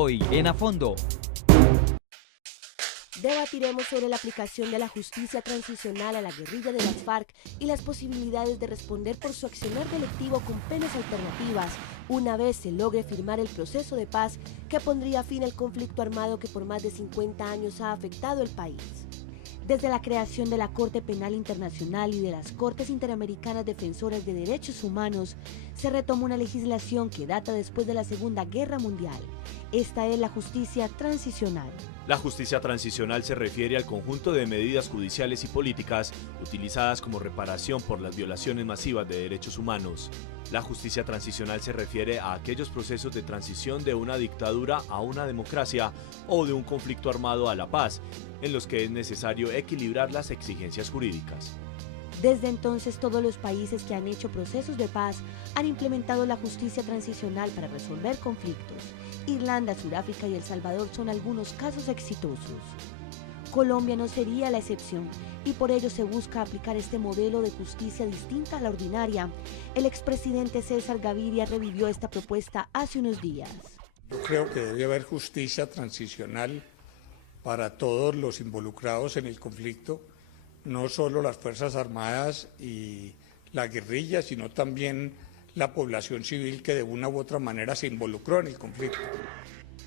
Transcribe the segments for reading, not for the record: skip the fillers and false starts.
Hoy en A Fondo. Debatiremos sobre la aplicación de la justicia transicional a la guerrilla de las FARC y las posibilidades de responder por su accionar delictivo con penas alternativas, una vez se logre firmar el proceso de paz que pondría fin al conflicto armado que por más de 50 años ha afectado el país. Desde la creación de la Corte Penal Internacional y de las Cortes Interamericanas Defensoras de Derechos Humanos, se retoma una legislación que data después de la Segunda Guerra Mundial. Esta es la justicia transicional. La justicia transicional se refiere al conjunto de medidas judiciales y políticas utilizadas como reparación por las violaciones masivas de derechos humanos. La justicia transicional se refiere a aquellos procesos de transición de una dictadura a una democracia o de un conflicto armado a la paz, en los que es necesario equilibrar las exigencias jurídicas. Desde entonces, todos los países que han hecho procesos de paz han implementado la justicia transicional para resolver conflictos. Irlanda, Sudáfrica y El Salvador son algunos casos exitosos. Colombia no sería la excepción y por ello se busca aplicar este modelo de justicia distinta a la ordinaria. El expresidente César Gaviria revivió esta propuesta hace unos días. Yo creo que debe haber justicia transicional para todos los involucrados en el conflicto, no solo las Fuerzas Armadas y la guerrilla, sino también la población civil que de una u otra manera se involucró en el conflicto.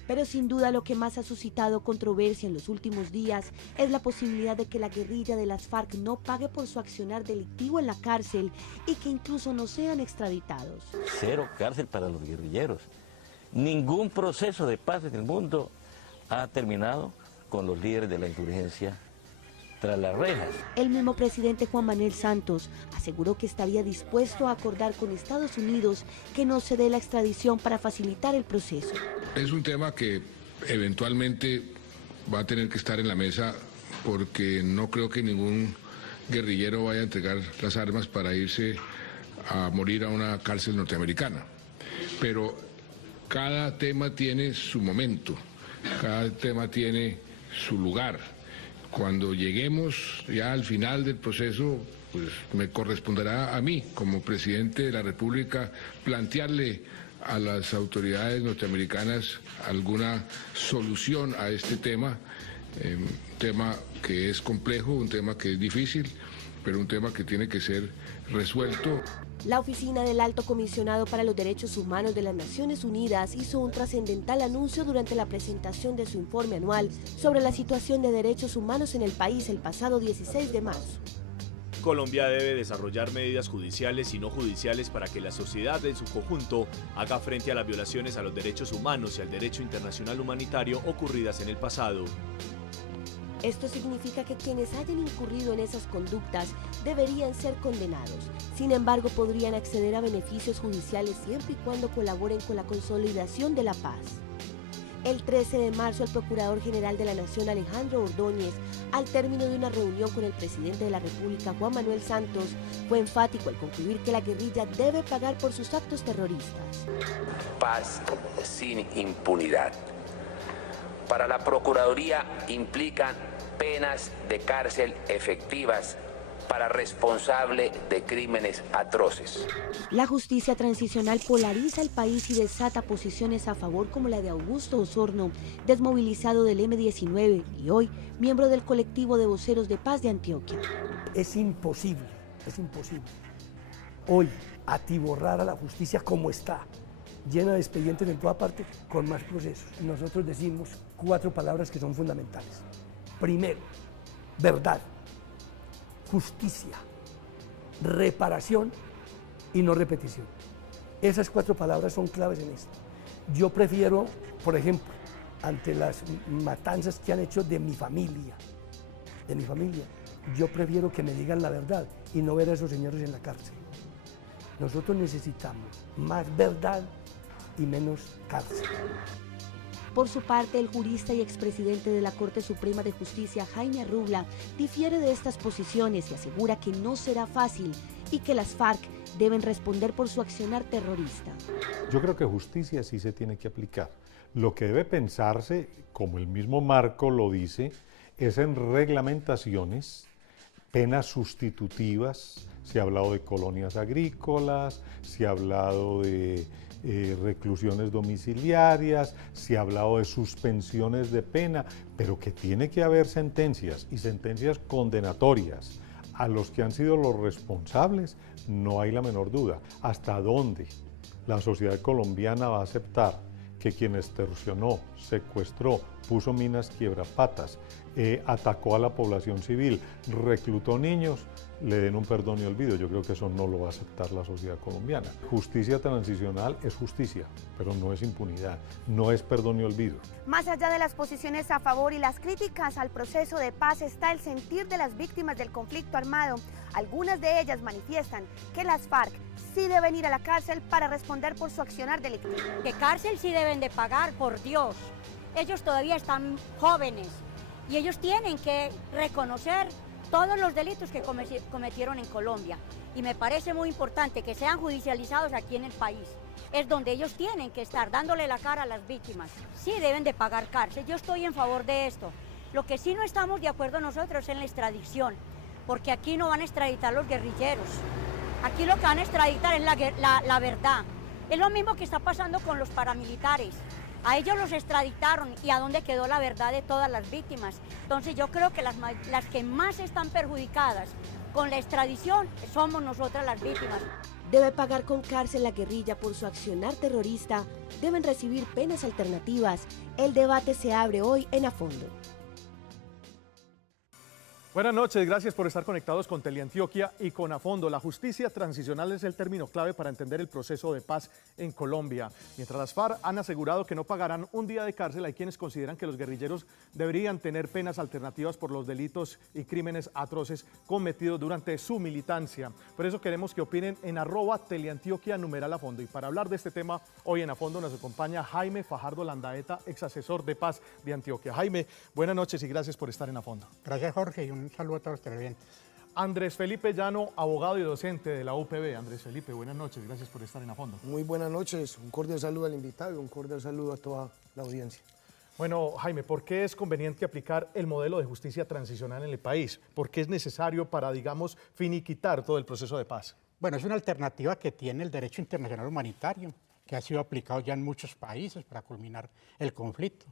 Pero sin duda lo que más ha suscitado controversia en los últimos días es la posibilidad de que la guerrilla de las FARC no pague por su accionar delictivo en la cárcel y que incluso no sean extraditados. Cero cárcel para los guerrilleros. Ningún proceso de paz en el mundo ha terminado con los líderes de la insurgencia tras las rejas. El mismo presidente Juan Manuel Santos aseguró que estaría dispuesto a acordar con Estados Unidos que no se dé la extradición para facilitar el proceso. Es un tema que eventualmente va a tener que estar en la mesa porque no creo que ningún guerrillero vaya a entregar las armas para irse a morir a una cárcel norteamericana. Pero cada tema tiene su momento, cada tema tiene su lugar. Cuando lleguemos ya al final del proceso, pues me corresponderá a mí, como presidente de la República, plantearle a las autoridades norteamericanas alguna solución a este tema, un tema que es complejo, un tema que es difícil, pero un tema que tiene que ser resuelto. La Oficina del Alto Comisionado para los Derechos Humanos de las Naciones Unidas hizo un trascendental anuncio durante la presentación de su informe anual sobre la situación de derechos humanos en el país el pasado 16 de marzo. Colombia debe desarrollar medidas judiciales y no judiciales para que la sociedad en su conjunto haga frente a las violaciones a los derechos humanos y al derecho internacional humanitario ocurridas en el pasado. Esto significa que quienes hayan incurrido en esas conductas deberían ser condenados. Sin embargo, podrían acceder a beneficios judiciales siempre y cuando colaboren con la consolidación de la paz. El 13 de marzo, el Procurador General de la Nación, Alejandro Ordóñez, al término de una reunión con el presidente de la República, Juan Manuel Santos, fue enfático al concluir que la guerrilla debe pagar por sus actos terroristas. Paz sin impunidad. Para la Procuraduría implican penas de cárcel efectivas para responsable de crímenes atroces. La justicia transicional polariza el país y desata posiciones a favor como la de Augusto Osorno, desmovilizado del M-19 y hoy miembro del colectivo de voceros de paz de Antioquia. Es imposible hoy atiborrar a la justicia como está, llena de expedientes en toda parte, con más procesos. Nosotros decimos 4 palabras que son fundamentales. Primero, verdad, justicia, reparación y no repetición. Esas 4 palabras son claves en esto. Yo prefiero, por ejemplo, ante las matanzas que han hecho de mi familia, yo prefiero que me digan la verdad y no ver a esos señores en la cárcel. Nosotros necesitamos más verdad y menos cárcel. Por su parte, el jurista y expresidente de la Corte Suprema de Justicia, Jaime Arrubla, difiere de estas posiciones y asegura que no será fácil y que las FARC deben responder por su accionar terrorista. Yo creo que justicia sí se tiene que aplicar. Lo que debe pensarse, como el mismo marco lo dice, es en reglamentaciones, penas sustitutivas, se ha hablado de colonias agrícolas, se ha hablado de reclusiones domiciliarias, se ha hablado de suspensiones de pena, pero que tiene que haber sentencias y sentencias condenatorias a los que han sido los responsables, no hay la menor duda. ¿Hasta dónde la sociedad colombiana va a aceptar que quien extorsionó, secuestró, puso minas quiebrapatas, atacó a la población civil, reclutó niños, le den un perdón y olvido? Yo creo que eso no lo va a aceptar la sociedad colombiana. Justicia transicional es justicia, pero no es impunidad, no es perdón y olvido. Más allá de las posiciones a favor y las críticas al proceso de paz está el sentir de las víctimas del conflicto armado. Algunas de ellas manifiestan que las FARC sí deben ir a la cárcel para responder por su accionar delictivo. Que cárcel sí deben de pagar, por Dios. Ellos todavía están jóvenes y ellos tienen que reconocer todos los delitos que cometieron en Colombia. Y me parece muy importante que sean judicializados aquí en el país. Es donde ellos tienen que estar, dándole la cara a las víctimas. Sí deben de pagar cárcel, yo estoy en favor de esto. Lo que sí no estamos de acuerdo nosotros es en la extradición, porque aquí no van a extraditar los guerrilleros. Aquí lo que van a extraditar es la verdad. Es lo mismo que está pasando con los paramilitares. A ellos los extraditaron y a dónde quedó la verdad de todas las víctimas. Entonces yo creo que las que más están perjudicadas con la extradición somos nosotras las víctimas. Debe pagar con cárcel la guerrilla por su accionar terrorista, deben recibir penas alternativas. El debate se abre hoy en A Fondo. Buenas noches, gracias por estar conectados con Teleantioquia y con A Fondo. La justicia transicional es el término clave para entender el proceso de paz en Colombia. Mientras las FARC han asegurado que no pagarán un día de cárcel, hay quienes consideran que los guerrilleros deberían tener penas alternativas por los delitos y crímenes atroces cometidos durante su militancia. Por eso queremos que opinen en @Teleantioquia @ A Fondo. Y para hablar de este tema, hoy en A Fondo nos acompaña Jaime Fajardo Landaeta, ex asesor de paz de Antioquia. Jaime, buenas noches y gracias por estar en A Fondo. Gracias, Jorge, y un saludo a todos los televidentes. Andrés Felipe Llano, abogado y docente de la UPB. Andrés Felipe, buenas noches, gracias por estar en A Fondo. Muy buenas noches, un cordial saludo al invitado y un cordial saludo a toda la audiencia. Bueno, Jaime, ¿por qué es conveniente aplicar el modelo de justicia transicional en el país? ¿Por qué es necesario para, digamos, finiquitar todo el proceso de paz? Bueno, es una alternativa que tiene el derecho internacional humanitario, que ha sido aplicado ya en muchos países para culminar el conflicto.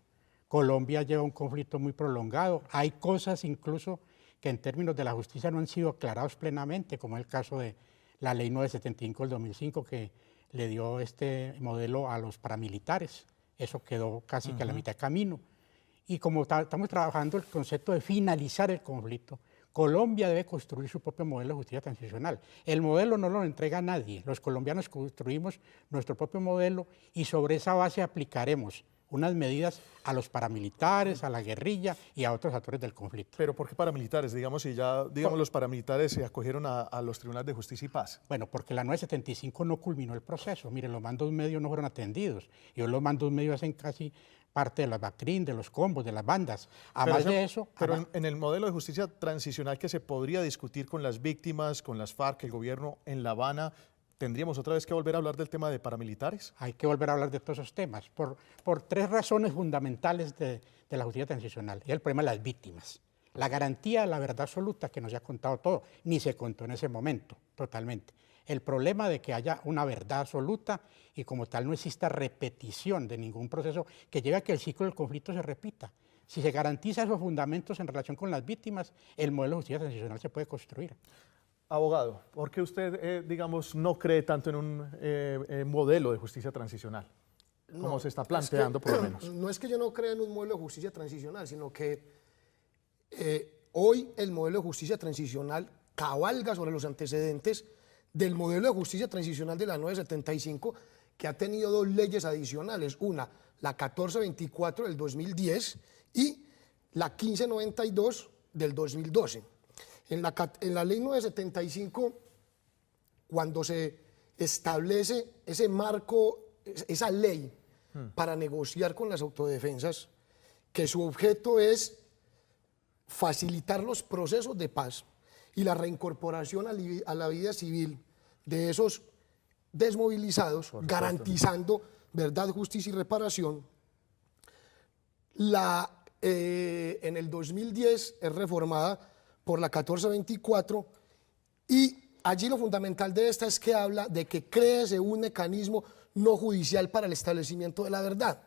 Colombia lleva un conflicto muy prolongado, hay cosas incluso que en términos de la justicia no han sido aclarados plenamente, como el caso de la Ley 975 del 2005 que le dio este modelo a los paramilitares. Eso quedó casi que a la mitad de camino. Y como estamos trabajando el concepto de finalizar el conflicto, Colombia debe construir su propio modelo de justicia transicional. El modelo no lo entrega nadie. Los colombianos construimos nuestro propio modelo y sobre esa base aplicaremos unas medidas a los paramilitares, a la guerrilla y a otros actores del conflicto. ¿Pero por qué paramilitares? Digamos, si ya los paramilitares se acogieron a los tribunales de justicia y paz. Bueno, porque la 975 no culminó el proceso. Mire, los mandos medios no fueron atendidos. Y hoy los mandos medios hacen casi parte de las BACRIN, de los combos, de las bandas. Además de eso... Pero en el modelo de justicia transicional que se podría discutir con las víctimas, con las FARC, el gobierno en La Habana, ¿tendríamos otra vez que volver a hablar del tema de paramilitares? Hay que volver a hablar de todos esos temas, por tres razones fundamentales de la justicia transicional. Y el problema de las víctimas. La garantía de la verdad absoluta, que nos ha contado todo, ni se contó en ese momento, totalmente. El problema de que haya una verdad absoluta y como tal no exista repetición de ningún proceso que lleve a que el ciclo del conflicto se repita. Si se garantiza esos fundamentos en relación con las víctimas, el modelo de justicia transicional se puede construir. Abogado, ¿por qué usted, digamos, no cree tanto en un modelo de justicia transicional? Como se está planteando, por lo menos. No es que yo no crea en un modelo de justicia transicional, sino que hoy el modelo de justicia transicional cabalga sobre los antecedentes del modelo de justicia transicional de la 975, que ha tenido dos leyes adicionales, una, la 1424 del 2010 y la 1592 del 2012. En la ley 975, cuando se establece ese marco, esa ley para negociar con las autodefensas, que su objeto es facilitar los procesos de paz y la reincorporación a la vida civil de esos desmovilizados, garantizando verdad, justicia y reparación, en el 2010 es reformada por la 1424 y Allí lo fundamental de esta es que habla de que créese un mecanismo no judicial para el establecimiento de la verdad.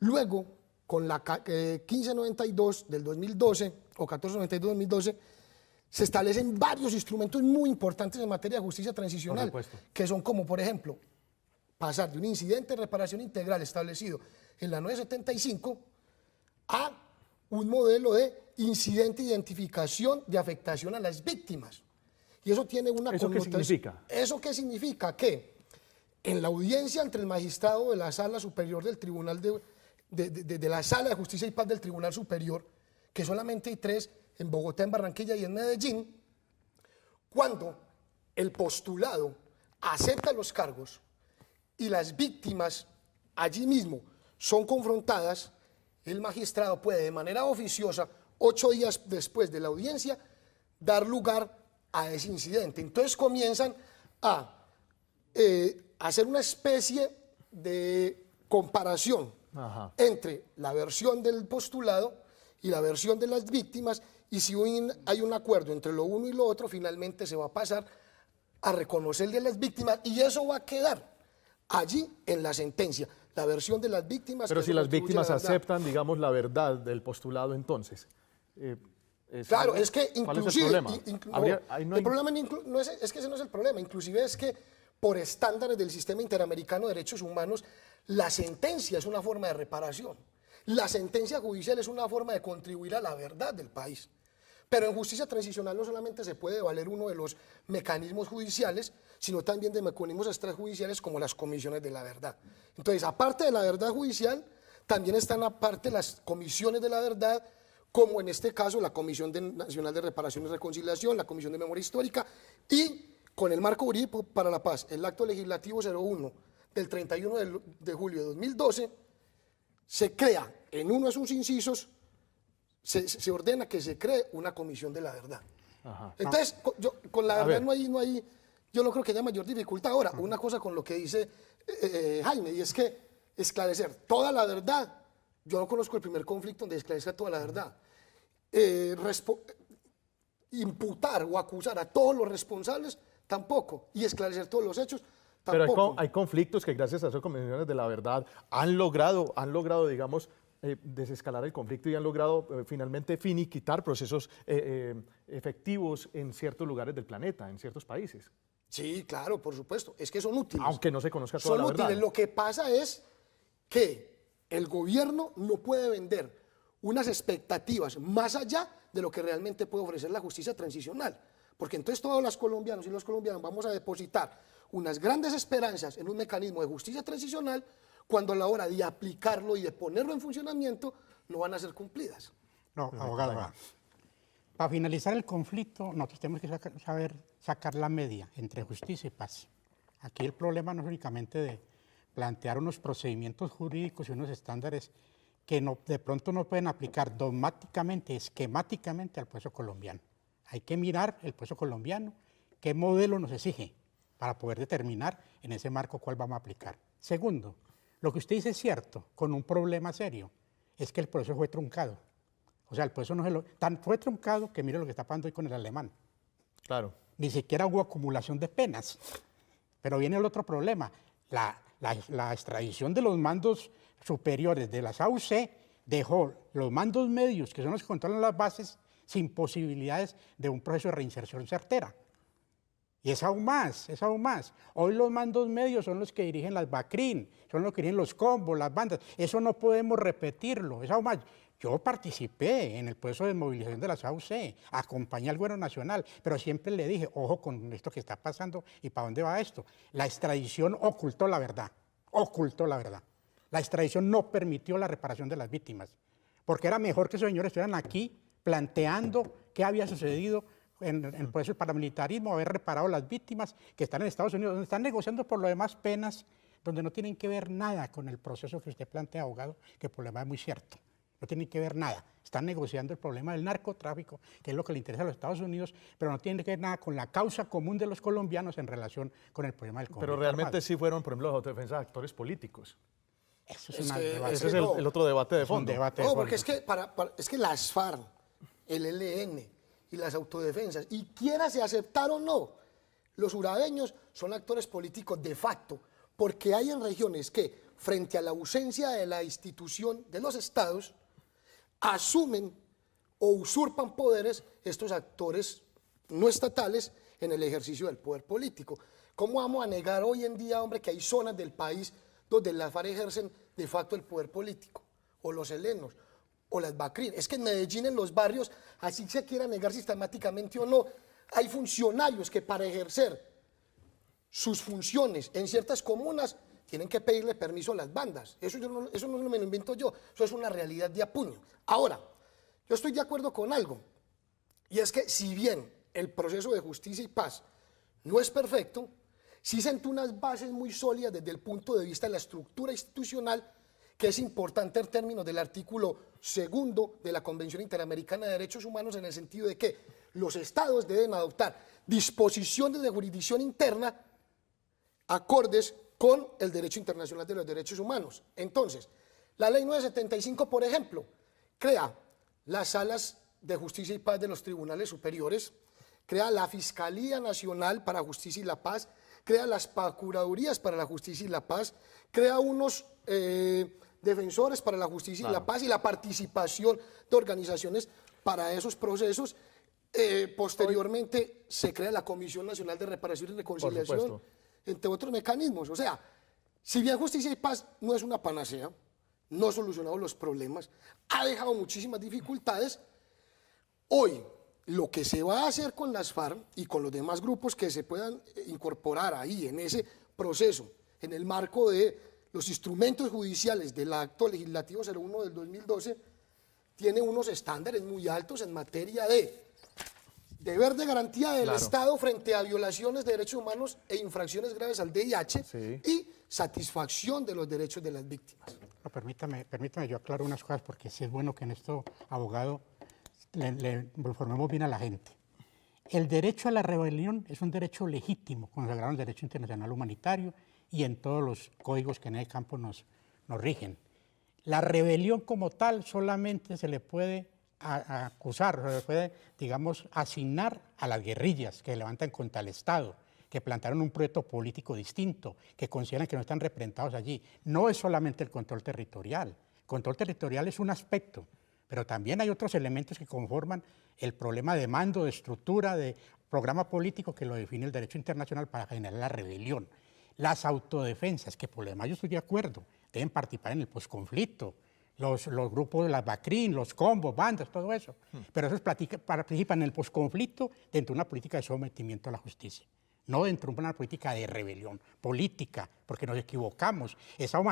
Luego, con la 1592 del 2012 o 1492 del 2012, se establecen varios instrumentos muy importantes en materia de justicia transicional, que son como, por ejemplo, pasar de un incidente de reparación integral establecido en la 975 a un modelo de incidente de identificación de afectación a las víctimas. Y eso tiene una connotación. ¿Eso qué significa? ¿Eso qué significa? Que en la audiencia entre el magistrado de la Sala Superior del Tribunal de la Sala de Justicia y Paz del Tribunal Superior, que solamente hay 3 en Bogotá, en Barranquilla y en Medellín, cuando el postulado acepta los cargos y las víctimas allí mismo son confrontadas, el magistrado puede de manera oficiosa, 8 días después de la audiencia, dar lugar a ese incidente. Entonces comienzan a hacer una especie de comparación entre la versión del postulado y la versión de las víctimas, y si hay un acuerdo entre lo uno y lo otro, finalmente se va a pasar a reconocer de las víctimas, y eso va a quedar allí en la sentencia, la versión de las víctimas. Pero si las víctimas aceptan, digamos, la verdad del postulado, entonces... claro, es que inclusive... El problema no es que ese no es el problema, inclusive es que por estándares del Sistema Interamericano de Derechos Humanos, la sentencia es una forma de reparación. La sentencia judicial es una forma de contribuir a la verdad del país. Pero en justicia transicional no solamente se puede valer uno de los mecanismos judiciales, sino también de mecanismos extrajudiciales como las comisiones de la verdad. Entonces, aparte de la verdad judicial, también están aparte las comisiones de la verdad, como en este caso la Comisión Nacional de Reparación y Reconciliación, la Comisión de Memoria Histórica, y con el Marco Jurídico para la Paz, el Acto Legislativo 01 del 31 de julio de 2012, se crea en uno de sus incisos, se ordena que se cree una comisión de la verdad. Entonces, con la verdad no hay, yo no creo que haya mayor dificultad. Ahora, una cosa con lo que dice Jaime, y es que esclarecer toda la verdad, yo no conozco el primer conflicto donde esclarezca toda la verdad. Imputar o acusar a todos los responsables, tampoco, y esclarecer todos los hechos, tampoco. Pero hay conflictos que gracias a esas comisiones de la verdad han logrado digamos, desescalar el conflicto y han logrado finalmente finiquitar procesos efectivos en ciertos lugares del planeta, en ciertos países. Sí, claro, por supuesto, es que son útiles. Aunque no se conozca toda la verdad. Son útiles, lo que pasa es que el gobierno no puede vender unas expectativas más allá de lo que realmente puede ofrecer la justicia transicional, porque entonces todos los colombianos y los colombianos vamos a depositar unas grandes esperanzas en un mecanismo de justicia transicional cuando a la hora de aplicarlo y de ponerlo en funcionamiento no van a ser cumplidas. No, abogado, para finalizar el conflicto nosotros tenemos que saber sacar la media entre justicia y paz. Aquí el problema no es únicamente de plantear unos procedimientos jurídicos y unos estándares que de pronto no pueden aplicar dogmáticamente, esquemáticamente al proceso colombiano. Hay que mirar el proceso colombiano, qué modelo nos exige para poder determinar en ese marco cuál vamos a aplicar. Segundo, lo que usted dice es cierto, con un problema serio, es que el proceso fue truncado. O sea, el proceso fue truncado que mire lo que está pasando hoy con el alemán. Claro. Ni siquiera hubo acumulación de penas. Pero viene el otro problema, la extradición de los mandos superiores de las AUC dejó los mandos medios, que son los que controlan las bases, sin posibilidades de un proceso de reinserción certera. Y es aún más, es aún más. Hoy los mandos medios son los que dirigen las BACRIN, son los que dirigen los combos, las bandas. Eso no podemos repetirlo, es aún más. Yo participé en el proceso de movilización de las AUC, acompañé al gobierno nacional, pero siempre le dije, ojo con esto que está pasando y para dónde va esto. La extradición ocultó la verdad, ocultó la verdad. La extradición no permitió la reparación de las víctimas, porque era mejor que esos señores estuvieran aquí planteando qué había sucedido en el proceso del paramilitarismo, haber reparado las víctimas que están en Estados Unidos, donde están negociando por lo demás penas, donde no tienen que ver nada con el proceso que usted plantea, abogado, que el problema es muy cierto. No tienen que ver nada. Están negociando el problema del narcotráfico, que es lo que le interesa a los Estados Unidos, pero no tiene que ver nada con la causa común de los colombianos en relación con el problema del conflicto. Pero realmente sí fueron, por ejemplo, las autodefensas actores políticos. Eso ese es el otro debate de fondo. No, porque es que las FARC, el ELN y las autodefensas, y quiera se aceptar o no, Los urabeños son actores políticos de facto, porque hay en regiones que, frente a la ausencia de la institución de los estados, asumen o usurpan poderes estos actores no estatales en el ejercicio del poder político. ¿Cómo vamos a negar hoy en día, hombre, que hay zonas del país donde las FARC ejercen de facto el poder político? O los helenos, o las BACRIN. Es que en Medellín, en los barrios, así se quiera negar sistemáticamente o no, hay funcionarios que para ejercer sus funciones en ciertas comunas tienen que pedirle permiso a las bandas. Eso no me lo invento yo, eso es una realidad de a puño. Ahora, yo estoy de acuerdo con algo, y es que si bien el proceso de justicia y paz no es perfecto, sí sentó unas bases muy sólidas desde el punto de vista de la estructura institucional, que es importante en términos del artículo 2 de la Convención Interamericana de Derechos Humanos, en el sentido de que los estados deben adoptar disposiciones de jurisdicción interna acordes con el derecho internacional de los derechos humanos. Entonces, la ley 975, por ejemplo, crea las salas de justicia y paz de los tribunales superiores, crea la Fiscalía Nacional para Justicia y la Paz, crea las Procuradurías para la Justicia y la Paz, crea unos defensores para la justicia y la paz y la participación de organizaciones para esos procesos. Posteriormente se crea la Comisión Nacional de Reparación y Reconciliación, entre otros mecanismos. O sea, si bien justicia y paz no es una panacea, no ha solucionado los problemas, ha dejado muchísimas dificultades, hoy lo que se va a hacer con las FARC y con los demás grupos que se puedan incorporar ahí en ese proceso, en el marco de los instrumentos judiciales del acto legislativo 01 del 2012, tiene unos estándares muy altos en materia de deber de garantía del Estado frente a violaciones de derechos humanos e infracciones graves al DIH y satisfacción de los derechos de las víctimas. No, permítame, yo aclaro unas cosas, porque sí es bueno que en esto, abogado, le informemos bien a la gente. El derecho a la rebelión es un derecho legítimo, consagrado en el derecho internacional humanitario y en todos los códigos que en el campo nos rigen. La rebelión como tal solamente se le puede acusar, se le puede, digamos, asignar a las guerrillas que levantan contra el Estado, que plantearon un proyecto político distinto, que consideran que no están representados allí. No es solamente el control territorial. El control territorial es un aspecto, pero también hay otros elementos que conforman el problema de mando, de estructura, de programa político que lo define el derecho internacional para generar la rebelión. Las autodefensas, que por lo demás yo estoy de acuerdo, deben participar en el posconflicto, los grupos de las BACRIN, los combos, bandas, todo eso. Pero esos participan en el posconflicto dentro de una política de sometimiento a la justicia, no dentro de una política de rebelión política, porque nos equivocamos.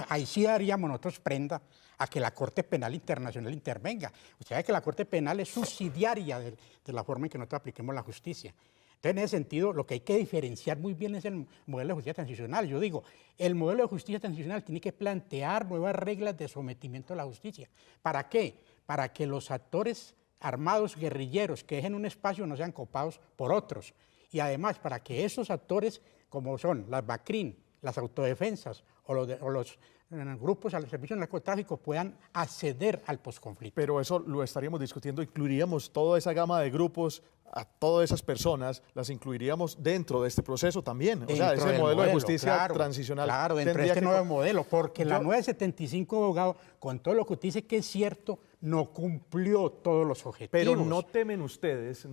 Ahí sí daríamos nosotros prenda a que la Corte Penal Internacional intervenga. Usted sabe que la Corte Penal es subsidiaria de la forma en que nosotros apliquemos la justicia. Entonces, en ese sentido, lo que hay que diferenciar muy bien es el modelo de justicia transicional. Yo digo, el modelo de justicia transicional tiene que plantear nuevas reglas de sometimiento a la justicia. ¿Para qué? Para que los actores armados guerrilleros que dejen un espacio no sean copados por otros. Y además, para que esos actores, como son las BACRIN, las autodefensas o los grupos al servicio del narcotráfico, puedan acceder al posconflicto. Pero eso lo estaríamos discutiendo, incluiríamos toda esa gama de grupos, a todas esas personas, las incluiríamos dentro de este proceso también. O sea, ese modelo de justicia transicional. Claro, dentro de este nuevo modelo, porque la 975, abogado, con todo lo que usted dice que es cierto, no cumplió todos los objetivos. Pero no temen ustedes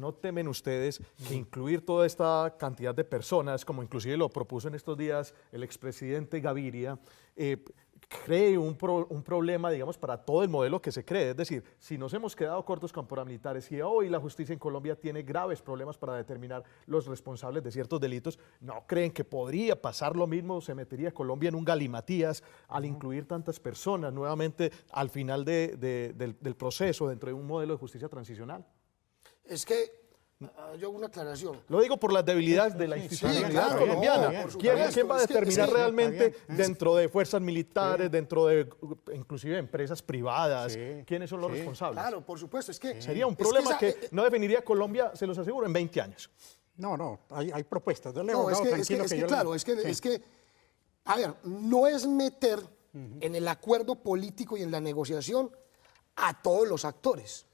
que incluir toda esta cantidad de personas, como inclusive lo propuso en estos días el expresidente Gaviria, cree un problema, digamos, para todo el modelo que se cree. Es decir, si nos hemos quedado cortos con paramilitares y hoy la justicia en Colombia tiene graves problemas para determinar los responsables de ciertos delitos, ¿no creen que podría pasar lo mismo? ¿Se metería Colombia en un galimatías al incluir tantas personas nuevamente al final del proceso dentro de un modelo de justicia transicional? Es que yo hago una aclaración. Lo digo por las debilidades de la institucionalidad colombiana. ¿Quién va a determinar realmente dentro de fuerzas militares, dentro de inclusive empresas privadas, quiénes son los responsables? Claro, por supuesto. Es que sería un problema que no definiría Colombia, se los aseguro, en 20 años. No, hay propuestas. A ver, no es meter en el acuerdo político y en la negociación a todos los actores.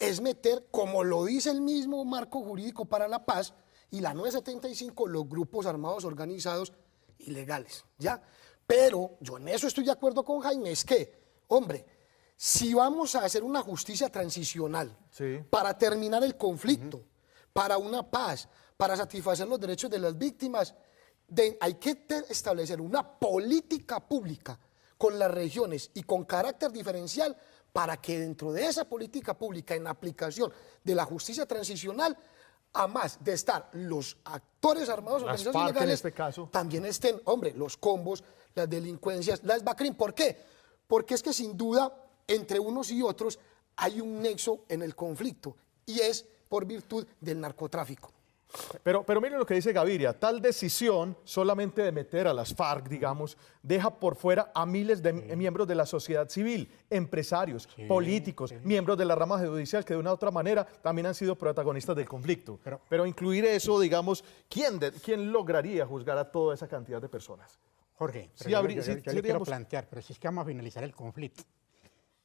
Es meter, como lo dice el mismo marco jurídico para la paz y la 975 los grupos armados organizados ilegales, ¿ya? Pero yo en eso estoy de acuerdo con Jaime, es que, hombre, si vamos a hacer una justicia transicional para terminar el conflicto, para una paz, para satisfacer los derechos de las víctimas, hay que establecer una política pública con las regiones y con carácter diferencial para que dentro de esa política pública, en aplicación de la justicia transicional, a más de estar los actores armados organizados ilegales, en este caso, también estén, hombre, los combos, las delincuencias, las BACRIM. ¿Por qué? Porque es que sin duda, entre unos y otros, hay un nexo en el conflicto, y es por virtud del narcotráfico. Pero miren lo que dice Gaviria, tal decisión solamente de meter a las FARC, digamos, deja por fuera a miles de miembros de la sociedad civil, empresarios, políticos, miembros de la rama judicial que de una u otra manera también han sido protagonistas del conflicto. Pero incluir eso, digamos, ¿quién lograría juzgar a toda esa cantidad de personas? Jorge, yo le quiero plantear, pero si es que vamos a finalizar el conflicto,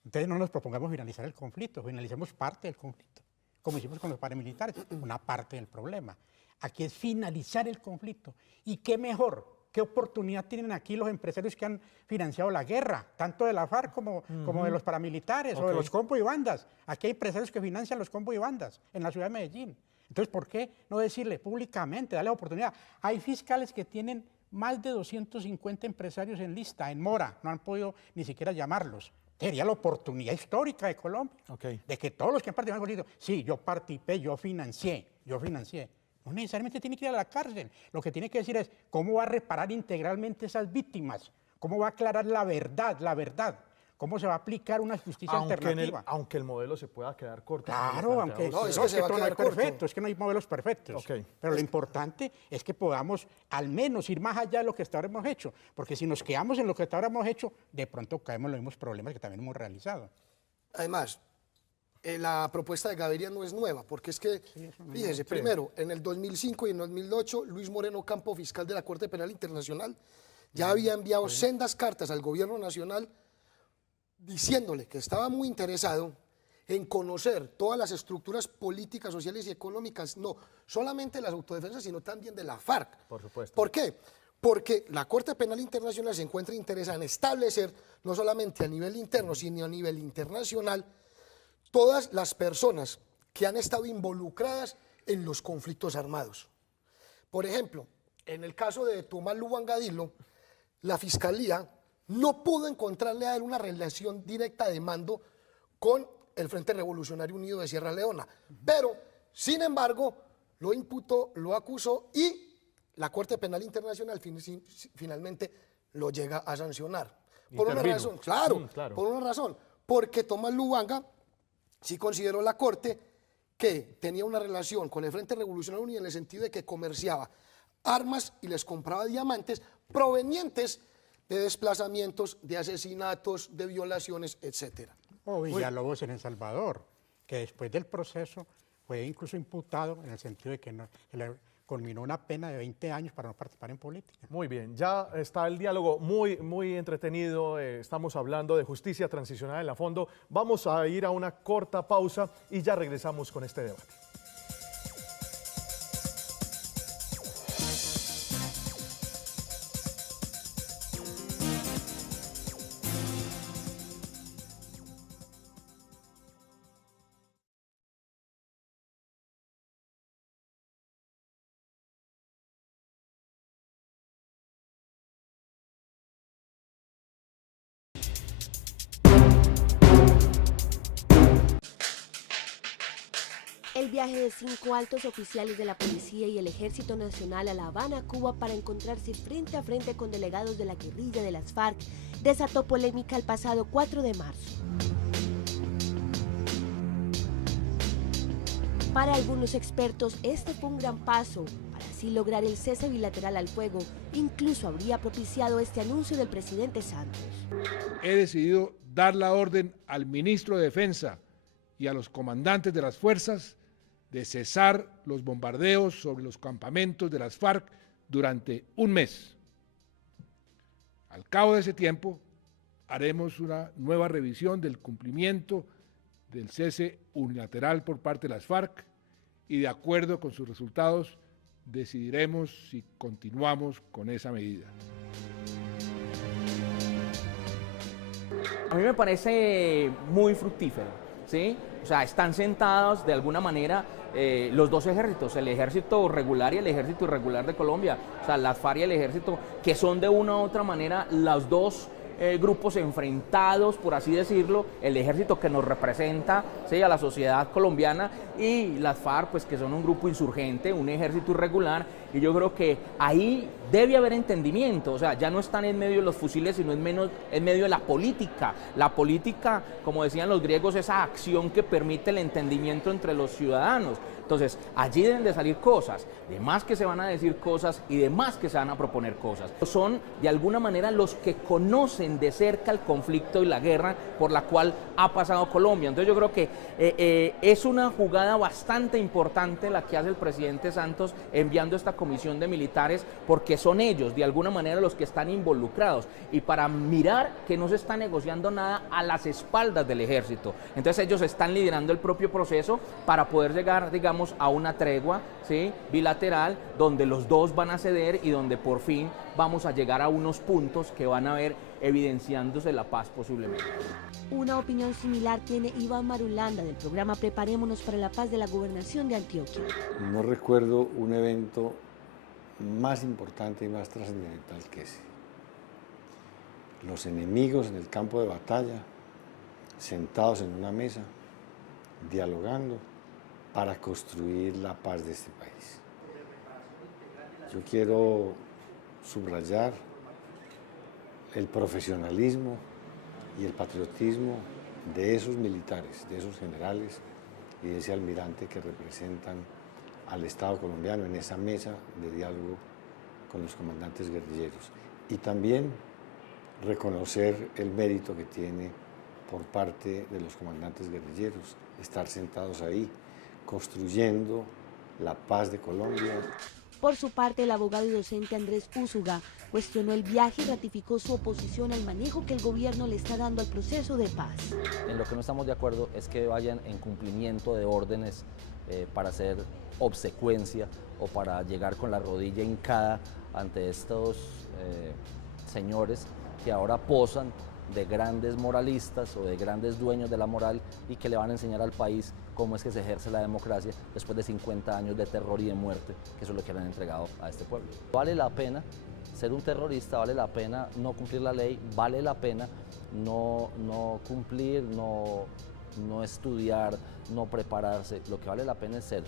entonces no nos propongamos finalizar el conflicto, finalicemos parte del conflicto. Como hicimos con los paramilitares, una parte del problema. Aquí es finalizar el conflicto. ¿Y qué mejor? ¿Qué oportunidad tienen aquí los empresarios que han financiado la guerra, tanto de la FARC como de los paramilitares o de los combos y bandas? Aquí hay empresarios que financian los combos y bandas en la ciudad de Medellín. Entonces, ¿por qué no decirle públicamente, darle oportunidad? Hay fiscales que tienen más de 250 empresarios en lista, en mora, no han podido ni siquiera llamarlos. Sería la oportunidad histórica de Colombia, de que todos los que han participado en el conflicto, sí, yo participé, yo financié. No necesariamente tiene que ir a la cárcel. Lo que tiene que decir es cómo va a reparar integralmente esas víctimas, cómo va a aclarar la verdad, cómo se va a aplicar una justicia alternativa. Aunque el modelo se pueda quedar corto. Claro, aunque no, es que no hay modelos perfectos. Pero lo importante es que podamos al menos ir más allá de lo que hasta ahora hemos hecho, porque si nos quedamos en lo que hasta ahora hemos hecho, de pronto caemos en los mismos problemas que también hemos realizado. Además, la propuesta de Gaviria no es nueva, porque es que, fíjense, primero, en el 2005 y en el 2008, Luis Moreno Campo, fiscal de la Corte Penal Internacional, ya había enviado sendas cartas al gobierno nacional diciéndole que estaba muy interesado en conocer todas las estructuras políticas, sociales y económicas, no solamente de las autodefensas, sino también de la FARC. Por supuesto. ¿Por qué? Porque la Corte Penal Internacional se encuentra interesada en establecer, no solamente a nivel interno, sino a nivel internacional, todas las personas que han estado involucradas en los conflictos armados. Por ejemplo, en el caso de Tomás Lubangadilo, la Fiscalía no pudo encontrarle a él una relación directa de mando con el Frente Revolucionario Unido de Sierra Leona, pero, sin embargo, lo imputó, lo acusó y la Corte Penal Internacional finalmente lo llega a sancionar. Por una razón, claro, por una razón, porque Tomás Lubanga sí consideró la Corte que tenía una relación con el Frente Revolucionario Unido en el sentido de que comerciaba armas y les compraba diamantes provenientes de desplazamientos, de asesinatos, de violaciones, etc. O Villalobos en El Salvador, que después del proceso fue incluso imputado en el sentido de que le culminó una pena de 20 años para no participar en política. Muy bien, ya está el diálogo muy entretenido, estamos hablando de justicia transicional en la fondo. Vamos a ir a una corta pausa y ya regresamos con este debate. El viaje de 5 altos oficiales de la Policía y el Ejército Nacional a La Habana, Cuba, para encontrarse frente a frente con delegados de la guerrilla de las FARC, desató polémica el pasado 4 de marzo. Para algunos expertos, este fue un gran paso para así lograr el cese bilateral al fuego. Incluso habría propiciado este anuncio del presidente Santos. He decidido dar la orden al ministro de Defensa y a los comandantes de las fuerzas de cesar los bombardeos sobre los campamentos de las FARC durante un mes. Al cabo de ese tiempo, haremos una nueva revisión del cumplimiento del cese unilateral por parte de las FARC y, de acuerdo con sus resultados, decidiremos si continuamos con esa medida. A mí me parece muy fructífero, ¿sí? O sea, están sentados de alguna manera los dos ejércitos, el ejército regular y el ejército irregular de Colombia, o sea, las FARC y el ejército, que son de una u otra manera los dos grupos enfrentados, por así decirlo, el ejército que nos representa, ¿sí?, a la sociedad colombiana, y las FARC, pues que son un grupo insurgente, un ejército irregular, y yo creo que ahí debe haber entendimiento, o sea, ya no están en medio de los fusiles, sino en medio de la política. La política, como decían los griegos, esa acción que permite el entendimiento entre los ciudadanos. Entonces, allí deben de salir cosas, de más que se van a decir cosas y de más que se van a proponer cosas. Son, de alguna manera, los que conocen de cerca el conflicto y la guerra por la cual ha pasado Colombia. Entonces, yo creo que es una jugada bastante importante la que hace el presidente Santos enviando esta comisión de militares, porque son ellos, de alguna manera, los que están involucrados, y para mirar que no se está negociando nada a las espaldas del ejército. Entonces, ellos están liderando el propio proceso para poder llegar, digamos, a una tregua, ¿sí?, bilateral, donde los dos van a ceder y donde por fin vamos a llegar a unos puntos que van a ver evidenciándose la paz posiblemente. Una opinión similar tiene Iván Marulanda del programa Preparémonos para la Paz de la Gobernación de Antioquia. No recuerdo un evento más importante y más trascendental que ese. Los enemigos en el campo de batalla, sentados en una mesa, dialogando para construir la paz de este país. Yo quiero subrayar el profesionalismo y el patriotismo de esos militares, de esos generales y de ese almirante que representan al Estado colombiano en esa mesa de diálogo con los comandantes guerrilleros. Y también reconocer el mérito que tiene por parte de los comandantes guerrilleros estar sentados ahí, construyendo la paz de Colombia. Por su parte, el abogado y docente Andrés Úsuga cuestionó el viaje y ratificó su oposición al manejo que el gobierno le está dando al proceso de paz. En lo que no estamos de acuerdo es que vayan en cumplimiento de órdenes para hacer obsecuencia o para llegar con la rodilla hincada ante estos señores que ahora posan de grandes moralistas o de grandes dueños de la moral y que le van a enseñar al país cómo es que se ejerce la democracia después de 50 años de terror y de muerte, que eso es lo que le han entregado a este pueblo. Vale la pena ser un terrorista, vale la pena no cumplir la ley, vale la pena no cumplir, no estudiar, no prepararse. Lo que vale la pena es ser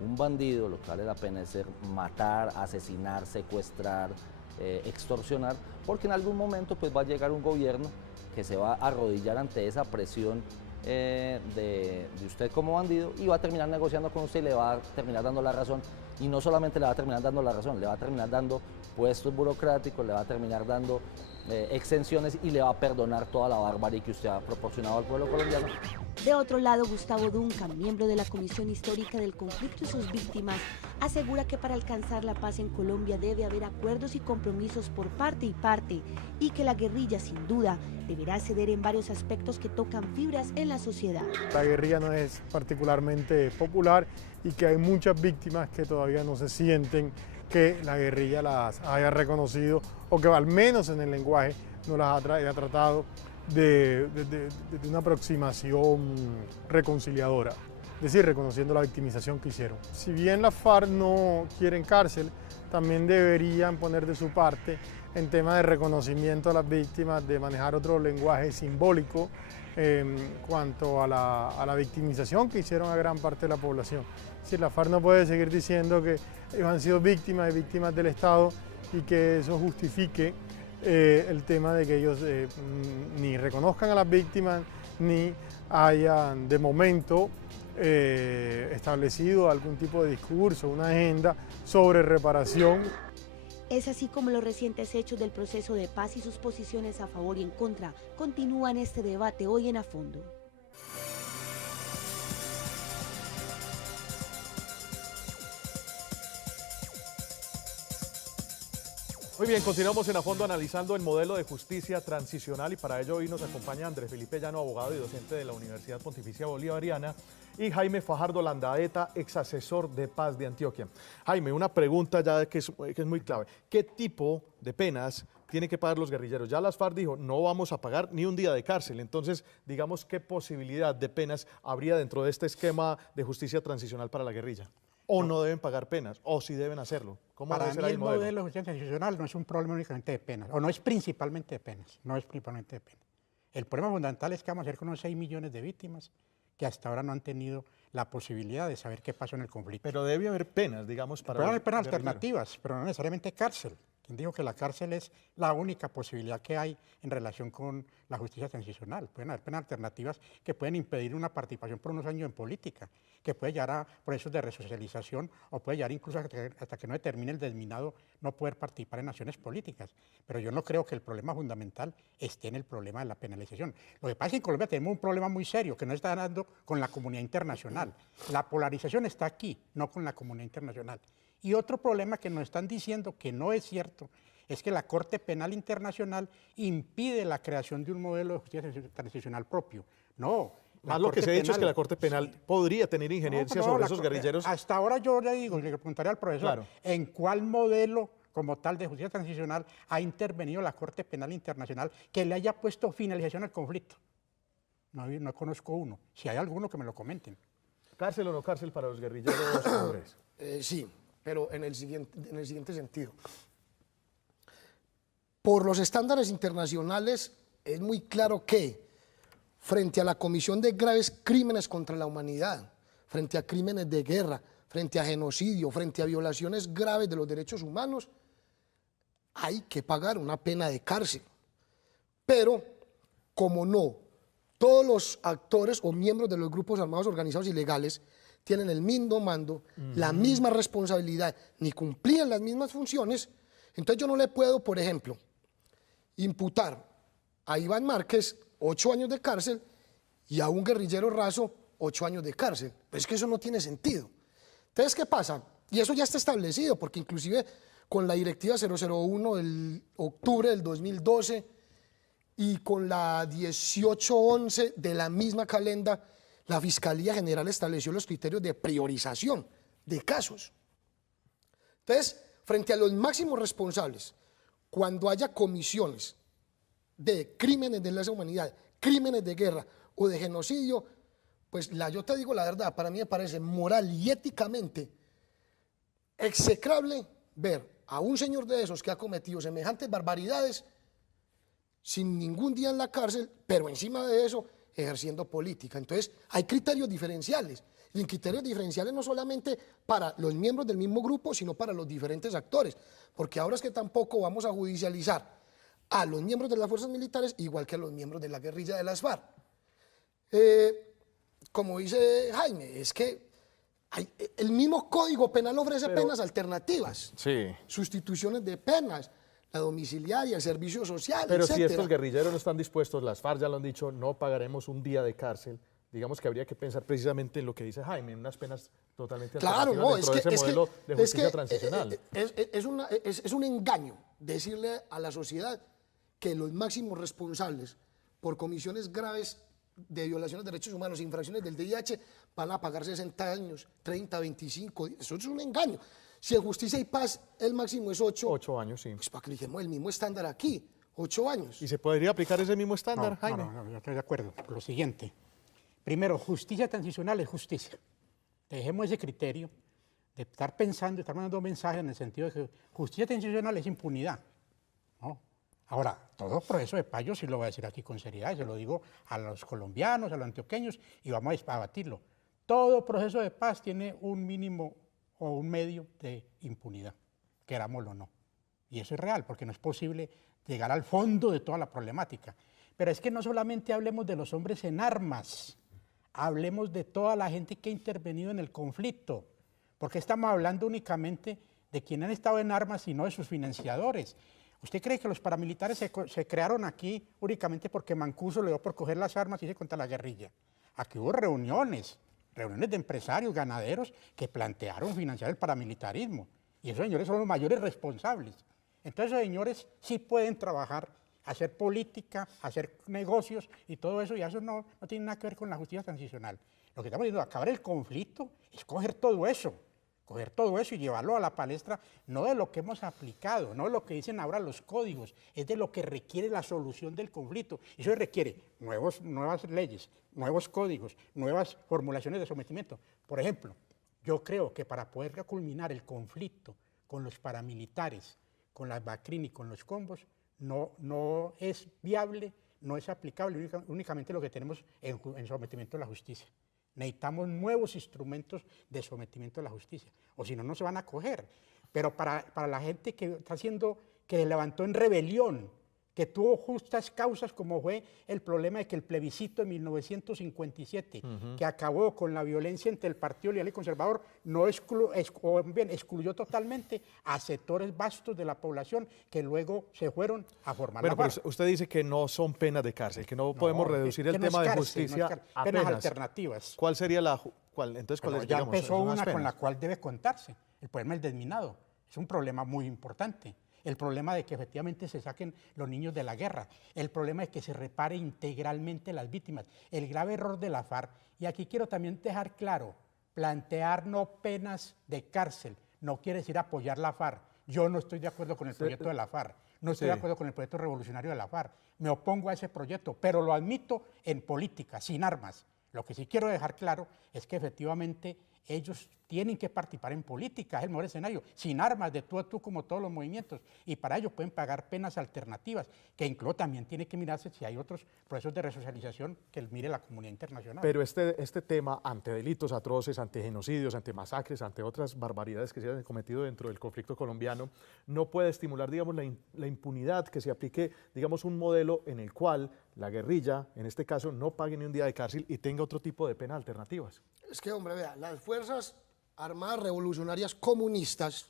un bandido, lo que vale la pena es ser matar, asesinar, secuestrar, extorsionar, porque en algún momento pues va a llegar un gobierno que se va a arrodillar ante esa presión de usted como bandido y va a terminar negociando con usted y le va a terminar dando la razón, y no solamente le va a terminar dando la razón, le va a terminar dando puestos burocráticos, le va a terminar dando exenciones y le va a perdonar toda la barbarie que usted ha proporcionado al pueblo colombiano. De otro lado, Gustavo Duncan, miembro de la Comisión Histórica del Conflicto y sus víctimas, asegura que para alcanzar la paz en Colombia debe haber acuerdos y compromisos por parte y parte, y que la guerrilla, sin duda, deberá ceder en varios aspectos que tocan fibras en la sociedad. La guerrilla no es particularmente popular y que hay muchas víctimas que todavía no se sienten que la guerrilla las haya reconocido, o que al menos en el lenguaje no las haya tratado de una aproximación reconciliadora, es decir, reconociendo la victimización que hicieron. Si bien las FARC no quieren cárcel, también deberían poner de su parte en tema de reconocimiento a las víctimas, de manejar otro lenguaje simbólico en cuanto a la victimización que hicieron a gran parte de la población. Es decir, la FARC no puede seguir diciendo que ellos han sido víctimas y víctimas del Estado y que eso justifique el tema de que ellos ni reconozcan a las víctimas ni hayan de momento establecido algún tipo de discurso, una agenda sobre reparación. Es así como los recientes hechos del proceso de paz y sus posiciones a favor y en contra continúan este debate hoy en A Fondo. Muy bien, continuamos en A Fondo analizando el modelo de justicia transicional, y para ello hoy nos acompaña Andrés Felipe Llano, abogado y docente de la Universidad Pontificia Bolivariana, y Jaime Fajardo Landaeta, ex asesor de paz de Antioquia. Jaime, una pregunta ya que es muy clave. ¿Qué tipo de penas tienen que pagar los guerrilleros? Ya las FARC dijo, no vamos a pagar ni un día de cárcel. Entonces, digamos, ¿qué posibilidad de penas habría dentro de este esquema de justicia transicional para la guerrilla? ¿O no deben pagar penas? ¿O sí deben hacerlo? ¿Cómo Para debe ser mí ahí el modelo de justicia transicional no es un problema únicamente de penas, o no es principalmente de penas, no es principalmente de penas. El problema fundamental es que vamos a hacer con unos 6 millones de víctimas que hasta ahora no han tenido la posibilidad de saber qué pasó en el conflicto. Pero debe haber penas, digamos, para... Puede haber penas alternativas, pero no necesariamente cárcel. ¿Quién dijo que la cárcel es la única posibilidad que hay en relación con la justicia transicional? Pueden haber penas alternativas que pueden impedir una participación por unos años en política, que puede llevar a procesos de resocialización o puede llevar incluso hasta que no determine el desminado no poder participar en acciones políticas. Pero yo no creo que el problema fundamental esté en el problema de la penalización. Lo que pasa es que en Colombia tenemos un problema muy serio que no está dando con la comunidad internacional. La polarización está aquí, no con la comunidad internacional. Y otro problema que nos están diciendo que no es cierto es que la Corte Penal Internacional impide la creación de un modelo de justicia transicional propio. No. Más lo que se ha dicho es que la Corte Penal podría tener injerencia sobre esos guerrilleros. Hasta ahora yo le digo, le preguntaría al profesor, Claro. ¿en cuál modelo como tal de justicia transicional ha intervenido la Corte Penal Internacional que le haya puesto finalización al conflicto? No conozco uno. Si hay alguno, que me lo comenten. ¿Cárcel o no cárcel para los guerrilleros, Andrés? Sí, pero en el siguiente sentido. Por los estándares internacionales es muy claro que frente a la comisión de graves crímenes contra la humanidad, frente a crímenes de guerra, frente a genocidio, frente a violaciones graves de los derechos humanos, hay que pagar una pena de cárcel. Pero, como no, todos los actores o miembros de los grupos armados organizados ilegales tienen el mismo mando, la misma responsabilidad, ni cumplían las mismas funciones, entonces yo no le puedo, por ejemplo, imputar a Iván Márquez 8 años de cárcel y a un guerrillero raso 8 años de cárcel. Pero es que eso no tiene sentido. Entonces, ¿qué pasa? Y eso ya está establecido, porque inclusive con la directiva 001 del octubre del 2012 y con la 1811 de la misma calenda, la Fiscalía General estableció los criterios de priorización de casos. Entonces, frente a los máximos responsables, cuando haya comisiones de crímenes de lesa humanidad, crímenes de guerra o de genocidio, pues yo te digo la verdad, para mí me parece moral y éticamente execrable ver a un señor de esos que ha cometido semejantes barbaridades sin ningún día en la cárcel, pero encima de eso ejerciendo política. Entonces hay criterios diferenciales, y en criterios diferenciales no solamente para los miembros del mismo grupo, sino para los diferentes actores, porque ahora es que tampoco vamos a judicializar a los miembros de las fuerzas militares igual que a los miembros de la guerrilla de las FARC. Como dice Jaime, es que el mismo Código Penal ofrece penas alternativas, sustituciones de penas, la domiciliaria, el servicio social, Pero etcétera. si estos guerrilleros no están dispuestos, las FARC ya lo han dicho, no pagaremos un día de cárcel. Digamos que habría que pensar precisamente en lo que dice Jaime, en unas penas totalmente Claro, no, dentro de ese modelo de justicia transicional. Es un engaño decirle a la sociedad que los máximos responsables por comisiones graves de violaciones de derechos humanos, infracciones del DIH, van a pagar 60 años, 30, 25, eso es un engaño. Si en Justicia y Paz el máximo es 8, 8 años, sí. Pues para que apliquemos el mismo estándar aquí, 8 años. ¿Y se podría aplicar ese mismo estándar, Jaime? No, yo estoy de acuerdo. Lo siguiente, primero, justicia transicional es justicia. Dejemos ese criterio de estar pensando, estar mandando mensajes en el sentido de que justicia transicional es impunidad, ¿no? Ahora, todo proceso de paz, yo sí lo voy a decir aquí con seriedad, y se lo digo a los colombianos, a los antioqueños, y vamos a debatirlo. Todo proceso de paz tiene un mínimo o un medio de impunidad, querámoslo o no. Y eso es real, porque no es posible llegar al fondo de toda la problemática. Pero es que no solamente hablemos de los hombres en armas, hablemos de toda la gente que ha intervenido en el conflicto, porque estamos hablando únicamente de quienes han estado en armas y no de sus financiadores. ¿Usted cree que los paramilitares se crearon aquí únicamente porque Mancuso le dio por coger las armas y irse contra la guerrilla? Aquí hubo reuniones de empresarios, ganaderos, que plantearon financiar el paramilitarismo. Y esos señores son los mayores responsables. Entonces esos señores sí pueden trabajar, hacer política, hacer negocios y todo eso, y eso no tiene nada que ver con la justicia transicional. Lo que estamos diciendo, acabar el conflicto, es coger todo eso y llevarlo a la palestra, no de lo que hemos aplicado, no de lo que dicen ahora los códigos, es de lo que requiere la solución del conflicto. Eso requiere nuevas leyes, nuevos códigos, nuevas formulaciones de sometimiento. Por ejemplo, yo creo que para poder culminar el conflicto con los paramilitares, con las BACRIM y con los combos, no es viable, no es aplicable únicamente lo que tenemos en sometimiento a la justicia. Necesitamos nuevos instrumentos de sometimiento a la justicia, o si no, no se van a acoger. Pero para la gente que está haciendo, que se levantó en rebelión, que tuvo justas causas, como fue el problema de que el plebiscito de 1957, que acabó con la violencia entre el Partido Liberal y Conservador, excluyó totalmente a sectores vastos de la población que luego se fueron a formar la Pero FARC. usted dice que no son penas de cárcel, que no podemos reducir el tema de justicia a penas penas alternativas. ¿Cuál sería entonces, ¿cuál es, Ya digamos, empezó son las una con penas? la cual debe contarse, el problema del desminado. Es un problema muy importante. El problema de que efectivamente se saquen los niños de la guerra, el problema de que se repare integralmente las víctimas, el grave error de la FARC. Y aquí quiero también dejar claro, plantear no penas de cárcel no quiere decir apoyar la FARC. Yo no estoy de acuerdo con el proyecto de la FARC, no estoy de acuerdo con el proyecto revolucionario de la FARC, me opongo a ese proyecto, pero lo admito en política, sin armas. Lo que sí quiero dejar claro es que efectivamente ellos tienen que participar en política, es el mejor escenario, sin armas, de tú a tú como todos los movimientos, y para ello pueden pagar penas alternativas, que incluso también tiene que mirarse si hay otros procesos de resocialización que mire la comunidad internacional. Pero este tema ante delitos atroces, ante genocidios, ante masacres, ante otras barbaridades que se han cometido dentro del conflicto colombiano, no puede estimular, digamos, la impunidad, que se aplique, digamos, un modelo en el cual la guerrilla, en este caso, no pague ni un día de cárcel y tenga otro tipo de penas alternativas. Es que, hombre, vea, las Fuerzas Armadas Revolucionarias Comunistas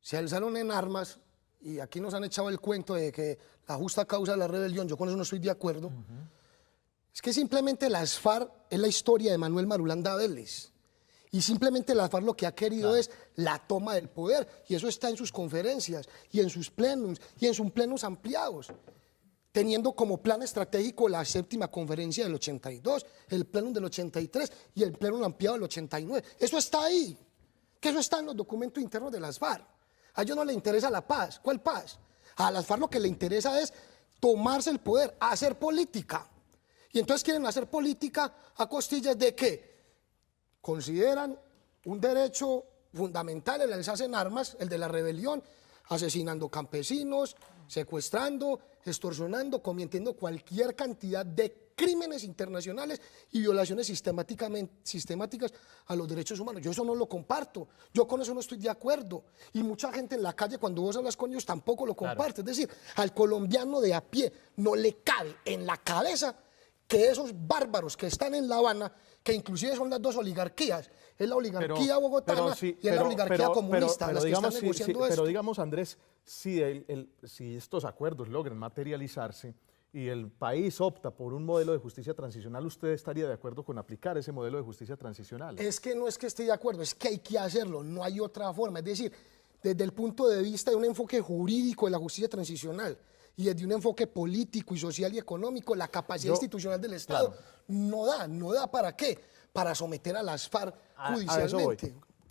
se alzaron en armas y aquí nos han echado el cuento de que la justa causa de la rebelión, yo con eso no estoy de acuerdo. Es que simplemente las FARC es la historia de Manuel Marulanda Vélez. Y simplemente la FARC lo que ha querido es la toma del poder, y eso está en sus conferencias, y en sus plenos, y en sus plenos ampliados, teniendo como plan estratégico la séptima conferencia del 82, el plenum del 83 y el plenum ampliado del 89. Eso está ahí, que eso está en los documentos internos de las FARC. A ellos no les interesa la paz. ¿Cuál paz? A las FARC lo que les interesa es tomarse el poder, hacer política. Y entonces quieren hacer política a costillas de ¿qué? Consideran un derecho fundamental el alzarse en armas, el de la rebelión, asesinando campesinos, secuestrando, extorsionando, cometiendo cualquier cantidad de crímenes internacionales y violaciones sistemáticas a los derechos humanos. Yo eso no lo comparto, yo con eso no estoy de acuerdo. Y mucha gente en la calle, cuando vos hablas con ellos, tampoco lo comparte. Es decir, al colombiano de a pie no le cabe en la cabeza que esos bárbaros que están en La Habana, que inclusive son las dos oligarquías, es la oligarquía bogotana y es la oligarquía comunista, las que están negociando esto. Pero digamos, Andrés, si estos acuerdos logran materializarse y el país opta por un modelo de justicia transicional, ¿usted estaría de acuerdo con aplicar ese modelo de justicia transicional? Es que no es que esté de acuerdo, es que hay que hacerlo, no hay otra forma. Es decir, desde el punto de vista de un enfoque jurídico de la justicia transicional y desde un enfoque político y social y económico, la capacidad institucional del Estado no da ¿para qué? Para someter a las FARC judicialmente. A eso voy.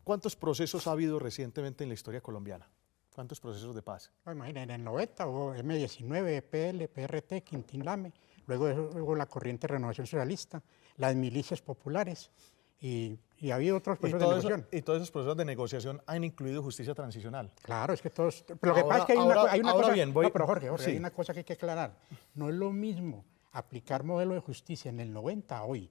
¿Cuántos procesos ha habido recientemente en la historia colombiana? ¿Cuántos procesos de paz? Imagínense, en el 90 hubo M19, EPL, PRT, Quintín Lame, luego hubo la corriente de renovación socialista, las milicias populares y ha habido otros procesos de negociación. Y todos esos procesos de negociación han incluido justicia transicional. Claro, es que todos... Pero lo que pasa es que hay una cosa... No, pero Jorge, sí. Hay una cosa que hay que aclarar. No es lo mismo aplicar modelo de justicia en el 90 a hoy.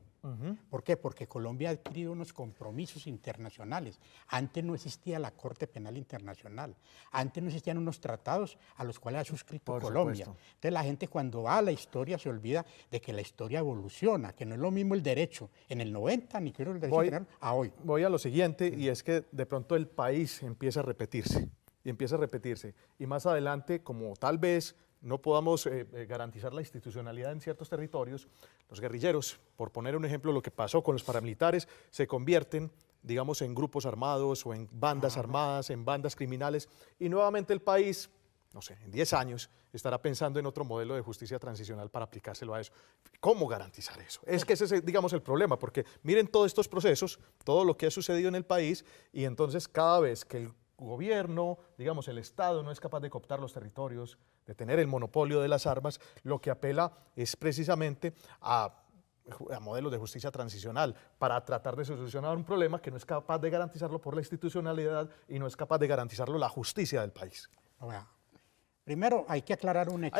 ¿Por qué? Porque Colombia ha adquirido unos compromisos internacionales. Antes no existía la Corte Penal Internacional. Antes no existían unos tratados a los cuales ha suscrito Colombia. Entonces la gente cuando va a la historia se olvida de que la historia evoluciona, que no es lo mismo el derecho en el 90 ni quiero el derecho general a hoy. Voy a lo siguiente, y es que de pronto el país empieza a repetirse. Y más adelante, como tal vez no podamos garantizar la institucionalidad en ciertos territorios, los guerrilleros, por poner un ejemplo, lo que pasó con los paramilitares, se convierten, digamos, en grupos armados o en bandas armadas, en bandas criminales, y nuevamente el país no sé, en 10 años, estará pensando en otro modelo de justicia transicional para aplicárselo a eso. ¿Cómo garantizar eso? Es que ese es, digamos, el problema, porque miren todos estos procesos, todo lo que ha sucedido en el país, y entonces cada vez que el gobierno, digamos, el Estado no es capaz de cooptar los territorios, de tener el monopolio de las armas, lo que apela es precisamente a modelos de justicia transicional para tratar de solucionar un problema que no es capaz de garantizarlo por la institucionalidad y no es capaz de garantizarlo la justicia del país. Bueno, primero hay que aclarar un hecho.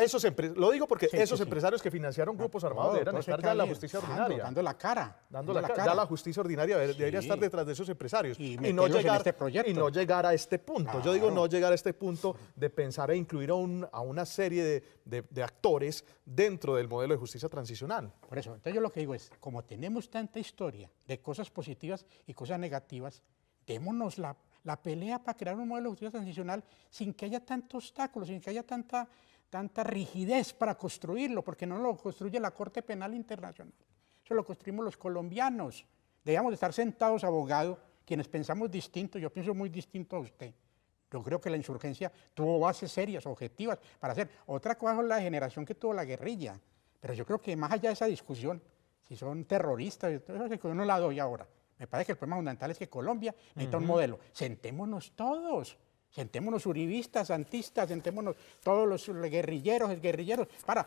Lo digo porque esos empresarios que financiaron grupos armados deberían estar ya en la justicia ordinaria. Dando la cara. Ya la justicia ordinaria debería estar detrás de esos empresarios y no llegar, y no llegar a este punto. Claro. Yo digo no llegar a este punto de pensar e incluir a una serie de actores dentro del modelo de justicia transicional. Por eso, entonces yo lo que digo es, como tenemos tanta historia de cosas positivas y cosas negativas, démonos la pelea para crear un modelo de justicia transicional sin que haya tantos obstáculos, sin que haya tanta rigidez para construirlo, porque no lo construye la Corte Penal Internacional. Eso lo construimos los colombianos. Debemos de estar sentados, abogados, quienes pensamos distinto. Yo pienso muy distinto a usted. Yo creo que la insurgencia tuvo bases serias, objetivas, para hacer. Otra cosa es la degeneración que tuvo la guerrilla. Pero yo creo que más allá de esa discusión, si son terroristas, yo no la doy ahora. Me parece que el problema fundamental es que Colombia necesita un modelo. Sentémonos todos, sentémonos uribistas, santistas, sentémonos todos los guerrilleros,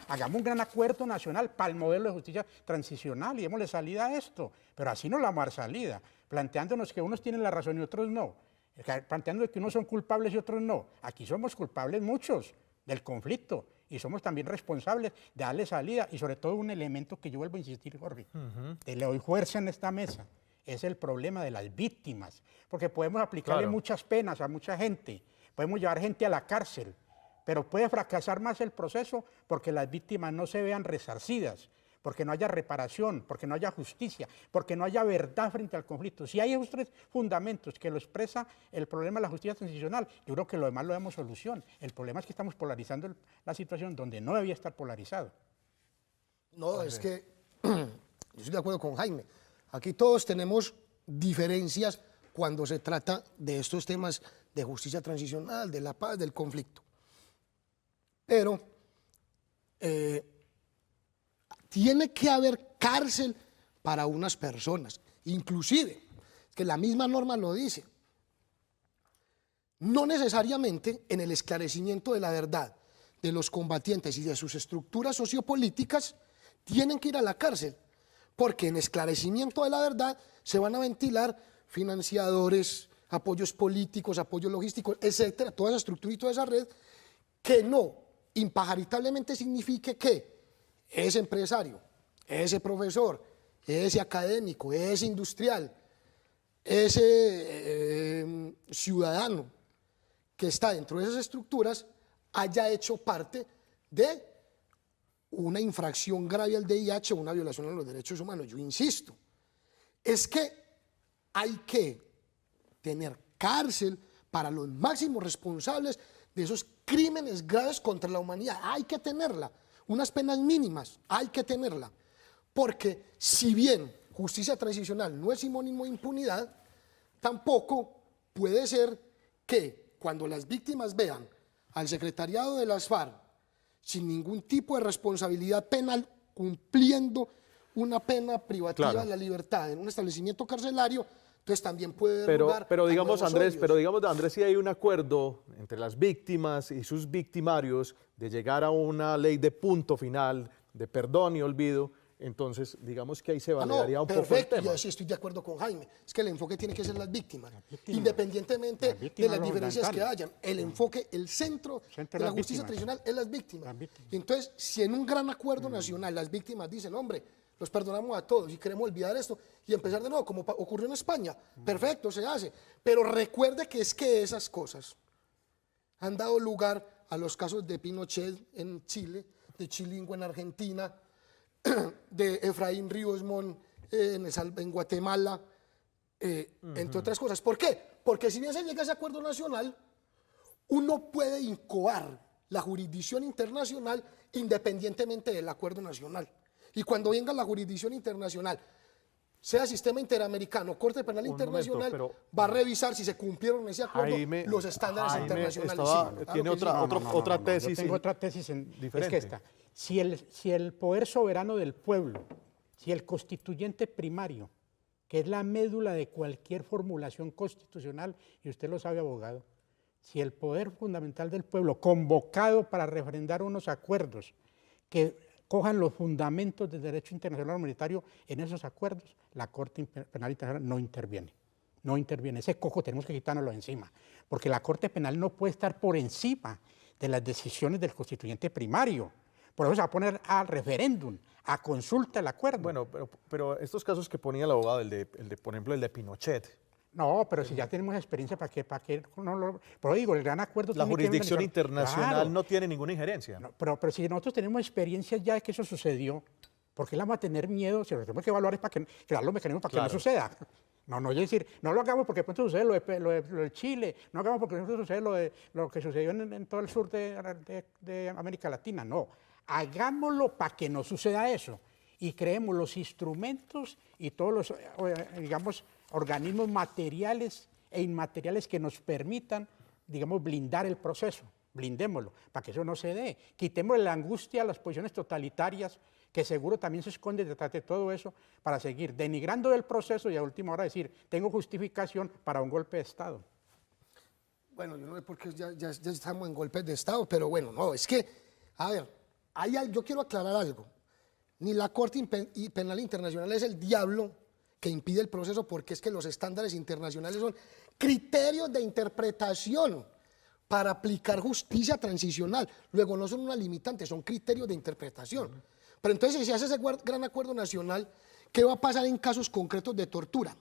hagamos un gran acuerdo nacional para el modelo de justicia transicional y démosle salida a esto. Pero así no le vamos a dar salida, planteándonos que unos tienen la razón y otros no, planteando que unos son culpables y otros no. Aquí somos culpables muchos del conflicto y somos también responsables de darle salida y sobre todo un elemento que yo vuelvo a insistir, Jorge, que le doy fuerza en esta mesa. Es el problema de las víctimas, porque podemos aplicarle muchas penas a mucha gente, podemos llevar gente a la cárcel, pero puede fracasar más el proceso porque las víctimas no se vean resarcidas, porque no haya reparación, porque no haya justicia, porque no haya verdad frente al conflicto. Si hay esos tres fundamentos que lo expresa el problema de la justicia transicional, yo creo que lo demás lo damos solución. El problema es que estamos polarizando la situación donde no debía estar polarizado. No, es que yo estoy de acuerdo con Jaime. Aquí todos tenemos diferencias cuando se trata de estos temas de justicia transicional, de la paz, del conflicto. Pero tiene que haber cárcel para unas personas, inclusive, que la misma norma lo dice, no necesariamente en el esclarecimiento de la verdad de los combatientes y de sus estructuras sociopolíticas tienen que ir a la cárcel, porque en esclarecimiento de la verdad se van a ventilar financiadores, apoyos políticos, apoyos logísticos, etcétera, toda esa estructura y toda esa red, que no impagaritablemente signifique que ese empresario, ese profesor, ese académico, ese industrial, ese ciudadano que está dentro de esas estructuras haya hecho parte de una infracción grave al VIH o una violación a los derechos humanos. Yo insisto, es que hay que tener cárcel para los máximos responsables de esos crímenes graves contra la humanidad. Hay que tenerla, unas penas mínimas, hay que tenerla, porque si bien justicia transicional no es sinónimo de impunidad, tampoco puede ser que cuando las víctimas vean al secretariado de las FARC sin ningún tipo de responsabilidad penal, cumpliendo una pena privativa de la libertad en un establecimiento carcelario, entonces también puede dar lugar pero a digamos, nuevos Andrés, odios. pero digamos, Andrés, sí hay un acuerdo entre las víctimas y sus victimarios de llegar a una ley de punto final, de perdón y olvido. Entonces, digamos que ahí se validaría un poco el tema. Yo sí estoy de acuerdo con Jaime. Es que el enfoque tiene que ser las víctimas, independientemente de las diferencias que hayan. El enfoque, el centro de la justicia tradicional es las víctimas. Y entonces, si en un gran acuerdo nacional las víctimas dicen, hombre, los perdonamos a todos y queremos olvidar esto y empezar de nuevo, como ocurrió en España, perfecto, se hace. Pero recuerde que es que esas cosas han dado lugar a los casos de Pinochet en Chile, de Chilingo en Argentina, de Efraín Ríos Montt en Guatemala, entre otras cosas. ¿Por qué? Porque si bien se llega a ese acuerdo nacional, uno puede incoar la jurisdicción internacional independientemente del acuerdo nacional. Y cuando venga la jurisdicción internacional, sea sistema interamericano, Corte Penal Internacional, va a revisar si se cumplieron en ese acuerdo los estándares internacionales. Tiene otra tesis. Yo tengo otra tesis diferente. Es que esta. Si el poder soberano del pueblo, si el constituyente primario, que es la médula de cualquier formulación constitucional, y usted lo sabe, abogado, si el poder fundamental del pueblo, convocado para refrendar unos acuerdos que cojan los fundamentos del derecho internacional humanitario en esos acuerdos, la Corte Penal Internacional no interviene. No interviene. Ese cojo tenemos que quitárnoslo encima, porque la Corte Penal no puede estar por encima de las decisiones del constituyente primario. Por eso se va a poner al referéndum, a consulta el acuerdo. Bueno, pero estos casos que ponía el abogado, por ejemplo, el de Pinochet. No, pero si ya tenemos experiencia, ¿para qué no lo...? Pero digo, el gran acuerdo... La jurisdicción internacional no tiene ninguna injerencia. No, pero si nosotros tenemos experiencia ya de que eso sucedió, ¿por qué le vamos a tener miedo? Si lo tenemos que evaluar es para crear los mecanismos para que no suceda. No es decir, no lo hagamos porque pronto sucede lo de Chile, no hagamos porque pronto sucede lo que sucedió en todo el sur de América Latina, no. Hagámoslo para que no suceda eso y creemos los instrumentos y todos los, digamos, organismos materiales e inmateriales que nos permitan, digamos, blindar el proceso. Blindémoslo, para que eso no se dé. Quitemos la angustia a las posiciones totalitarias, que seguro también se esconde detrás de todo eso, para seguir denigrando el proceso y a última hora decir, tengo justificación para un golpe de Estado. Bueno, yo no sé por qué ya estamos en golpes de Estado, pero bueno, no, es que, a ver, yo quiero aclarar algo. Ni la Corte Penal Internacional es el diablo que impide el proceso, porque es que los estándares internacionales son criterios de interpretación para aplicar justicia transicional. Luego no son una limitante, son criterios de interpretación. Pero entonces, si se hace ese gran acuerdo nacional, ¿qué va a pasar en casos concretos de tortura,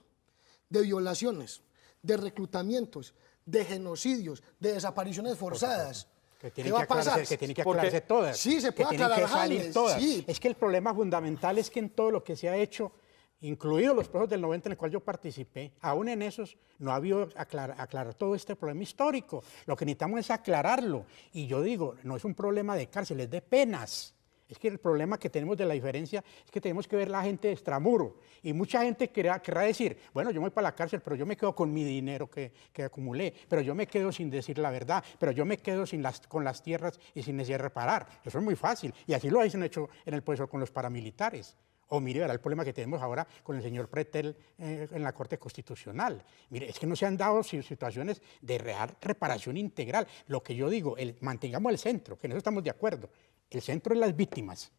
de violaciones, de reclutamientos, de genocidios, de desapariciones forzadas? ¿Qué va a pasar? Que tienen que aclararse todas. Sí, se puede aclarar, que salir todas. Sí. Es que el problema fundamental es que en todo lo que se ha hecho, incluidos los procesos del 90 en el cual yo participé, aún en esos no ha habido aclarar todo este problema histórico. Lo que necesitamos es aclararlo. Y yo digo, no es un problema de cárcel, es de penas. Es que el problema que tenemos de la diferencia es que tenemos que ver la gente de extramuro. Y mucha gente querrá decir, bueno, yo me voy para la cárcel, pero yo me quedo con mi dinero que acumulé, pero yo me quedo sin decir la verdad, pero yo me quedo con las tierras y sin necesidad de reparar. Eso es muy fácil. Y así lo han hecho en el proceso con los paramilitares. O mire, verá el problema que tenemos ahora con el señor Pretel en la Corte Constitucional. Mire, es que no se han dado situaciones de real reparación integral. Lo que yo digo, mantengamos el centro, que en eso estamos de acuerdo. El centro es las víctimas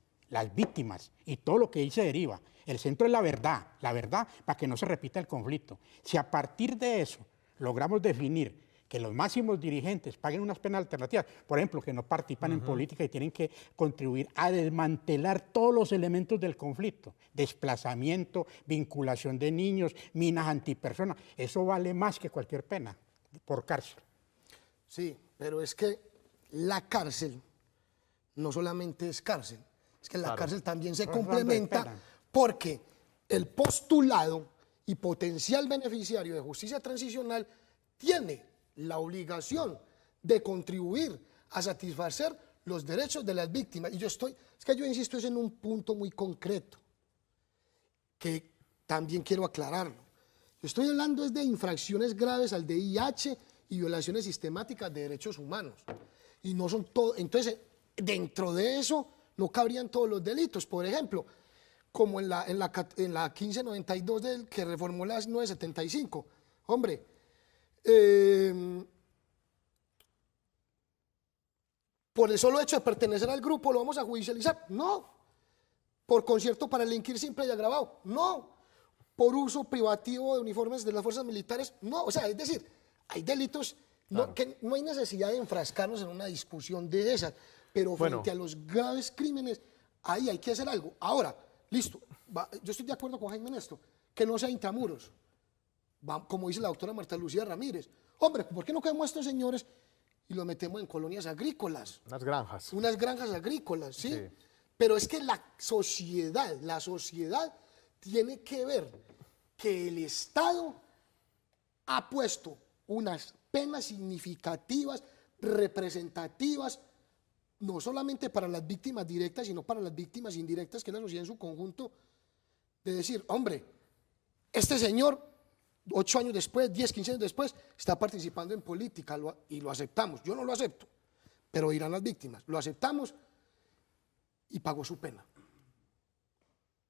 y todo lo que ahí se deriva. El centro es la verdad para que no se repita el conflicto. Si a partir de eso logramos definir que los máximos dirigentes paguen unas penas alternativas, por ejemplo, que no participan en política y tienen que contribuir a desmantelar todos los elementos del conflicto, desplazamiento, vinculación de niños, minas antipersonas, eso vale más que cualquier pena por cárcel. Sí, pero es que la cárcel no solamente es cárcel, es que la cárcel también se complementa porque el postulado y potencial beneficiario de justicia transicional tiene la obligación de contribuir a satisfacer los derechos de las víctimas. Y es que yo insisto en un punto muy concreto, que también quiero aclararlo. Yo estoy hablando de infracciones graves al DIH y violaciones sistemáticas de derechos humanos. Y no son todo. Entonces, dentro de eso no cabrían todos los delitos. Por ejemplo, como en la 1592 que reformó la 975. Hombre, por el solo hecho de pertenecer al grupo lo vamos a judicializar. No. Por concierto para delinquir simple y agravado. No. Por uso privativo de uniformes de las fuerzas militares. No. O sea, es decir, hay delitos que no hay necesidad de enfrascarnos en una discusión de esas. Pero frente a los graves crímenes, ahí hay que hacer algo. Ahora, listo, yo estoy de acuerdo con Jaime en esto, que no sea intramuros, como dice la doctora Marta Lucía Ramírez. Hombre, ¿por qué no cogemos a estos señores y los metemos en colonias agrícolas? Unas granjas. Unas granjas agrícolas, ¿sí? Pero es que la sociedad tiene que ver que el Estado ha puesto unas penas significativas, representativas, no solamente para las víctimas directas, sino para las víctimas indirectas, que es la sociedad en su conjunto, de decir, hombre, Este señor, 8 años después, 10, 15 años después, está participando en política y lo aceptamos. Yo no lo acepto, pero dirán las víctimas. Lo aceptamos y pagó su pena.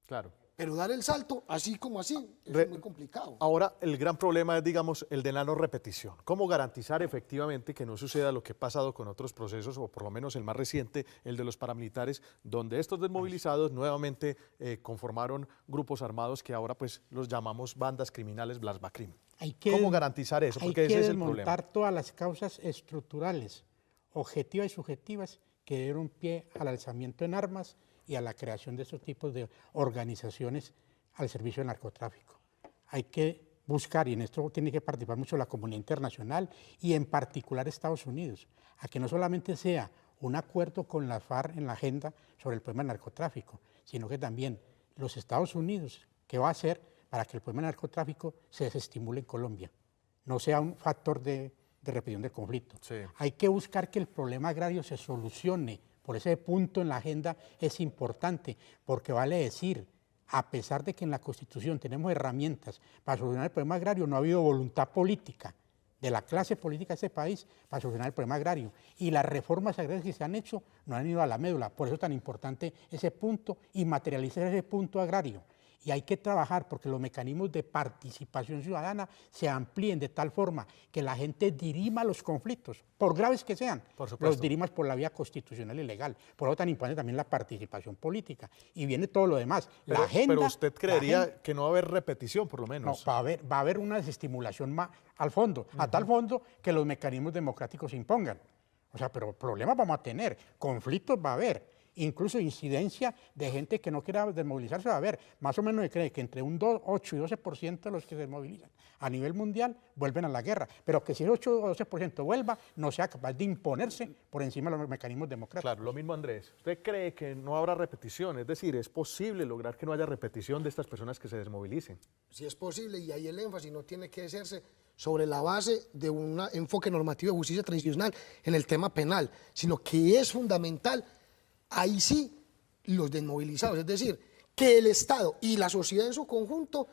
Claro. Pero dar el salto, así como así, es muy complicado. Ahora, el gran problema es, digamos, el de la no repetición. ¿Cómo garantizar efectivamente que no suceda lo que ha pasado con otros procesos, o por lo menos el más reciente, el de los paramilitares, donde estos desmovilizados nuevamente conformaron grupos armados que ahora pues los llamamos bandas criminales Blas Bacrim? ¿Cómo garantizar eso? Porque ese es el problema. Hay que desmontar todas las causas estructurales, objetivas y subjetivas, que dieron pie al alzamiento en armas y a la creación de estos tipos de organizaciones al servicio del narcotráfico. Hay que buscar, y en esto tiene que participar mucho la comunidad internacional y en particular Estados Unidos, a que no solamente sea un acuerdo con la FARC en la agenda sobre el problema del narcotráfico, sino que también los Estados Unidos, ¿qué va a hacer para que el problema del narcotráfico se desestimule en Colombia? No sea un factor de repetición del conflicto. Sí. Hay que buscar que el problema agrario se solucione. Por ese punto en la agenda es importante, porque vale decir, a pesar de que en la Constitución tenemos herramientas para solucionar el problema agrario, no ha habido voluntad política de la clase política de este país para solucionar el problema agrario. Y las reformas agrarias que se han hecho no han ido a la médula. Por eso es tan importante ese punto y materializar ese punto agrario. Y hay que trabajar porque los mecanismos de participación ciudadana se amplíen de tal forma que la gente dirima los conflictos, por graves que sean, los dirimas por la vía constitucional y legal. Por eso es tan importante también la participación política. Y viene todo lo demás. Pero usted creería que no va a haber repetición, por lo menos. No, va a haber una desestimulación más al fondo, a tal fondo que los mecanismos democráticos se impongan. O sea, pero problemas vamos a tener, conflictos va a haber. Incluso incidencia de gente que no quiera desmovilizarse va a haber. Más o menos se cree que entre un 8 y 12% de los que se desmovilizan a nivel mundial vuelven a la guerra. Pero que si ese 8 o 12% vuelva, no sea capaz de imponerse por encima de los mecanismos democráticos. Claro, lo mismo Andrés. ¿Usted cree que no habrá repetición? Es decir, ¿es posible lograr que no haya repetición de estas personas que se desmovilicen? Sí es posible, y ahí el énfasis no tiene que hacerse sobre la base de un enfoque normativo de justicia transicional en el tema penal, sino que es fundamental. Ahí sí, los desmovilizados, es decir, que el Estado y la sociedad en su conjunto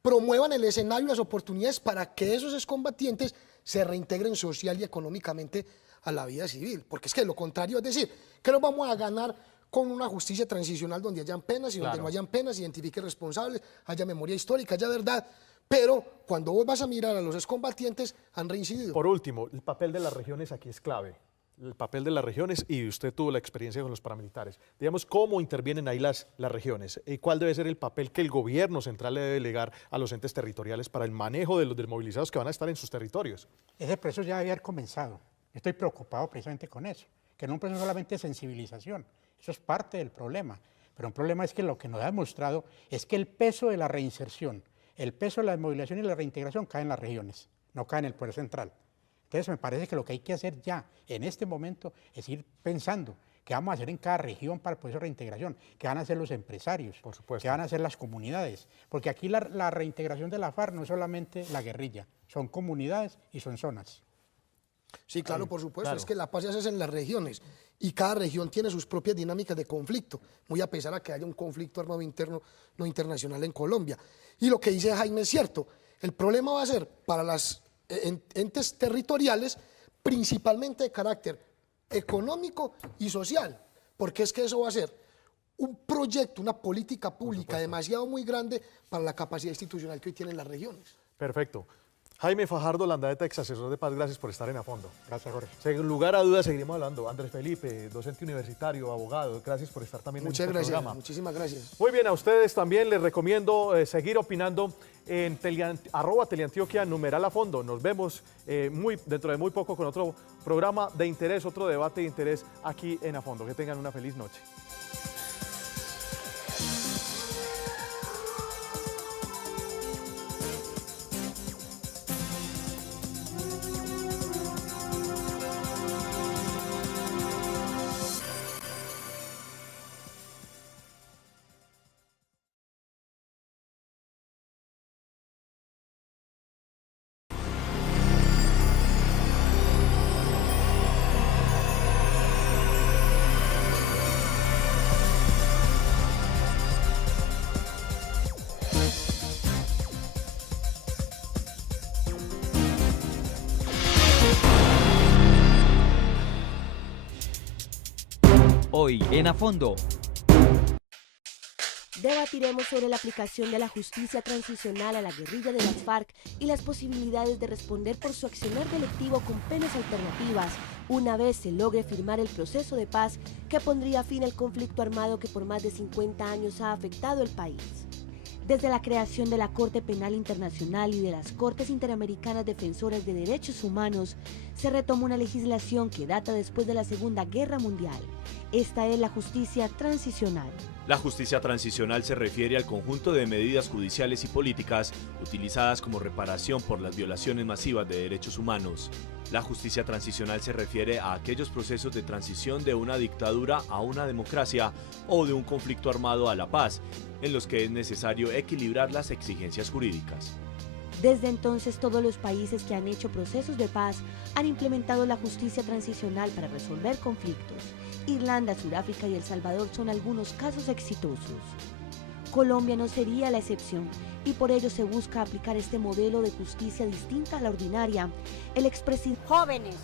promuevan el escenario y las oportunidades para que esos excombatientes se reintegren social y económicamente a la vida civil. Porque es que lo contrario, es decir, que nos vamos a ganar con una justicia transicional donde hayan penas y donde no hayan penas, identifique responsables, haya memoria histórica, haya verdad, pero cuando vos vas a mirar a los excombatientes han reincidido. Por último, el papel de las regiones aquí es clave. El papel de las regiones, y usted tuvo la experiencia con los paramilitares. Digamos, ¿cómo intervienen ahí las regiones? ¿Y cuál debe ser el papel que el gobierno central le debe delegar a los entes territoriales para el manejo de los desmovilizados que van a estar en sus territorios? Ese proceso ya debe haber comenzado. Estoy preocupado precisamente con eso, que no es un proceso solamente de sensibilización, eso es parte del problema. Pero un problema es que lo que nos ha demostrado es que el peso de la reinserción, el peso de la desmovilización y la reintegración cae en las regiones, no cae en el poder central. Entonces me parece que lo que hay que hacer ya, en este momento, es ir pensando qué vamos a hacer en cada región para el proceso de reintegración, qué van a hacer los empresarios, qué van a hacer las comunidades. Porque aquí la reintegración de la FARC no es solamente la guerrilla, son comunidades y son zonas. Sí, claro, por supuesto, es que la paz se hace en las regiones y cada región tiene sus propias dinámicas de conflicto, muy a pesar de que haya un conflicto armado interno, no internacional en Colombia. Y lo que dice Jaime es cierto, el problema va a ser para las entes territoriales, principalmente de carácter económico y social, porque es que eso va a ser un proyecto, una política pública demasiado muy grande para la capacidad institucional que hoy tienen las regiones. Perfecto. Jaime Fajardo Landaeta, ex asesor de paz, gracias por estar en A Fondo. Gracias, Jorge. Sin lugar a dudas seguiremos hablando. Andrés Felipe, docente universitario, abogado, gracias por estar también en este programa. Muchísimas gracias. Muy bien, a ustedes también les recomiendo seguir opinando en @Teleantioquia @ A Fondo. Nos vemos dentro de muy poco con otro programa de interés, otro debate de interés aquí en A Fondo. Que tengan una feliz noche. hoy en A Fondo. Debatiremos sobre la aplicación de la justicia transicional a la guerrilla de las FARC y las posibilidades de responder por su accionar delictivo con penas alternativas, una vez se logre firmar el proceso de paz que pondría fin al conflicto armado que por más de 50 años ha afectado el país. Desde la creación de la Corte Penal Internacional y de las Cortes Interamericanas Defensoras de Derechos Humanos, se retomó una legislación que data después de la Segunda Guerra Mundial. Esta es la justicia transicional. La justicia transicional se refiere al conjunto de medidas judiciales y políticas utilizadas como reparación por las violaciones masivas de derechos humanos. La justicia transicional se refiere a aquellos procesos de transición de una dictadura a una democracia o de un conflicto armado a la paz, en los que es necesario equilibrar las exigencias jurídicas. Desde entonces, todos los países que han hecho procesos de paz han implementado la justicia transicional para resolver conflictos. Irlanda, Sudáfrica y El Salvador son algunos casos exitosos. Colombia no sería la excepción y por ello se busca aplicar este modelo de justicia distinta a la ordinaria. El expresidente jóvenes,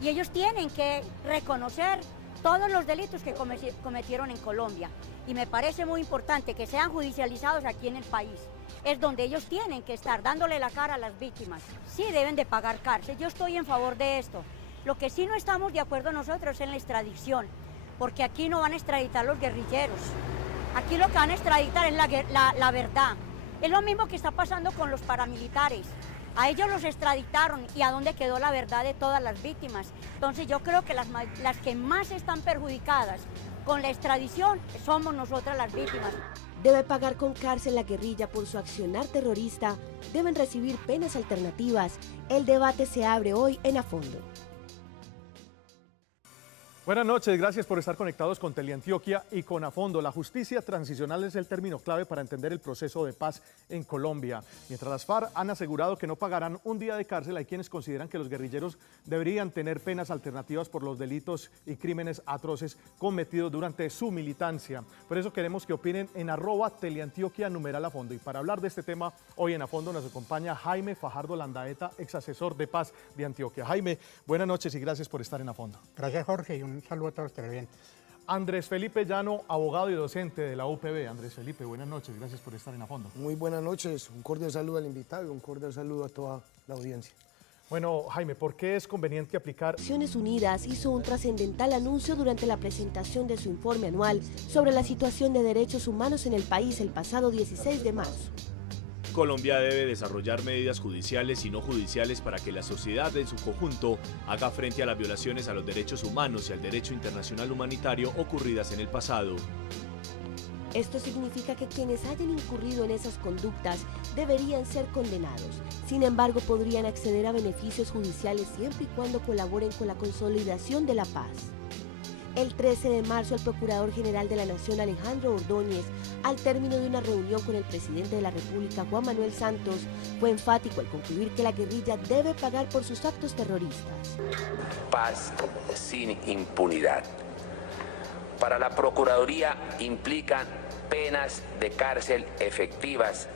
y ellos tienen que reconocer todos los delitos que cometieron en Colombia. Y me parece muy importante que sean judicializados aquí en el país. Es donde ellos tienen que estar, dándole la cara a las víctimas. Sí deben de pagar cárcel, yo estoy en favor de esto. Lo que sí no estamos de acuerdo nosotros es en la extradición, porque aquí no van a extraditar los guerrilleros. Aquí lo que van a extraditar es la verdad. Es lo mismo que está pasando con los paramilitares. A ellos los extraditaron y a dónde quedó la verdad de todas las víctimas. Entonces yo creo que las que más están perjudicadas con la extradición somos nosotras las víctimas. Debe pagar con cárcel la guerrilla por su accionar terrorista, deben recibir penas alternativas. El debate se abre hoy en A Fondo. Buenas noches, gracias por estar conectados con Teleantioquia y con A Fondo. La justicia transicional es el término clave para entender el proceso de paz en Colombia. Mientras las FARC han asegurado que no pagarán un día de cárcel, hay quienes consideran que los guerrilleros deberían tener penas alternativas por los delitos y crímenes atroces cometidos durante su militancia. Por eso queremos que opinen en @Teleantioquia #A Fondo. Y para hablar de este tema, hoy en A Fondo nos acompaña Jaime Fajardo Landaeta, ex asesor de paz de Antioquia. Jaime, buenas noches y gracias por estar en A Fondo. Gracias, Jorge, y un saludo a todos los televidentes. Andrés Felipe Llano, abogado y docente de la UPB. Andrés Felipe, buenas noches, gracias por estar en A Fondo. Muy buenas noches, un cordial saludo al invitado y un cordial saludo a toda la audiencia. Bueno, Jaime, ¿por qué es conveniente aplicar? Naciones Unidas hizo un trascendental anuncio durante la presentación de su informe anual sobre la situación de derechos humanos en el país el pasado 16 de marzo. Colombia debe desarrollar medidas judiciales y no judiciales para que la sociedad en su conjunto haga frente a las violaciones a los derechos humanos y al derecho internacional humanitario ocurridas en el pasado. Esto significa que quienes hayan incurrido en esas conductas deberían ser condenados. Sin embargo, podrían acceder a beneficios judiciales siempre y cuando colaboren con la consolidación de la paz. El 13 de marzo, el Procurador General de la Nación, Alejandro Ordóñez, al término de una reunión con el presidente de la República, Juan Manuel Santos, fue enfático al concluir que la guerrilla debe pagar por sus actos terroristas. Paz sin impunidad. Para la Procuraduría implican penas de cárcel efectivas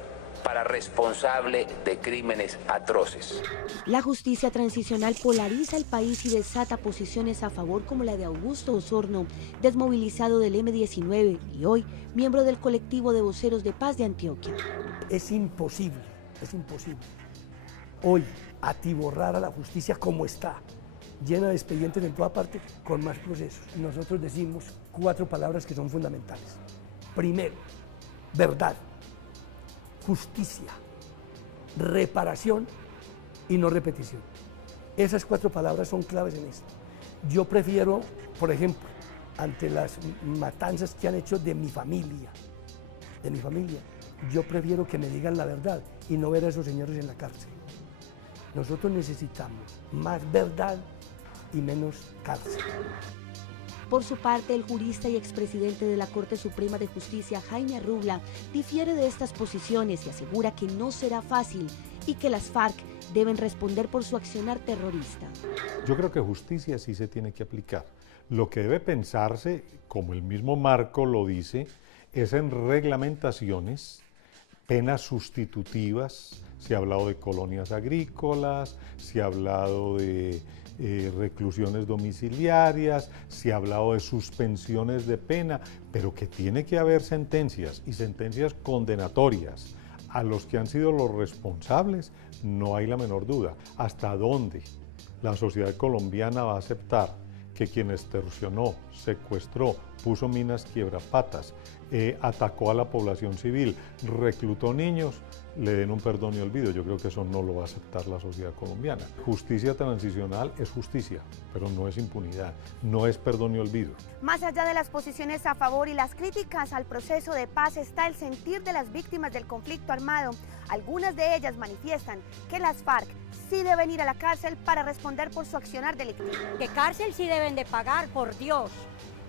para responsable de crímenes atroces. La justicia transicional polariza el país y desata posiciones a favor como la de Augusto Osorno, desmovilizado del M-19 y hoy miembro del colectivo de voceros de paz de Antioquia. Es imposible hoy atiborrar a la justicia como está, llena de expedientes en toda parte, con más procesos. Nosotros decimos 4 palabras que son fundamentales. Primero, verdad, justicia, reparación y no repetición. Esas 4 palabras son claves en esto. Yo prefiero, por ejemplo, ante las matanzas que han hecho de mi familia, yo prefiero que me digan la verdad y no ver a esos señores en la cárcel. Nosotros necesitamos más verdad y menos cárcel. Por su parte, el jurista y expresidente de la Corte Suprema de Justicia, Jaime Arrubla, difiere de estas posiciones y asegura que no será fácil y que las FARC deben responder por su accionar terrorista. Yo creo que justicia sí se tiene que aplicar. Lo que debe pensarse, como el mismo marco lo dice, es en reglamentaciones, penas sustitutivas. Se ha hablado de colonias agrícolas, se ha hablado de reclusiones domiciliarias, se ha hablado de suspensiones de pena, pero que tiene que haber sentencias y sentencias condenatorias a los que han sido los responsables, no hay la menor duda. ¿Hasta dónde la sociedad colombiana va a aceptar que quien extorsionó, secuestró, puso minas quiebrapatas, atacó a la población civil, reclutó niños, le den un perdón y olvido? Yo creo que eso no lo va a aceptar la sociedad colombiana. Justicia transicional es justicia, pero no es impunidad, no es perdón y olvido. Más allá de las posiciones a favor y las críticas al proceso de paz está el sentir de las víctimas del conflicto armado. Algunas de ellas manifiestan que las FARC sí deben ir a la cárcel para responder por su accionar delictivo. Que cárcel sí deben de pagar, por Dios.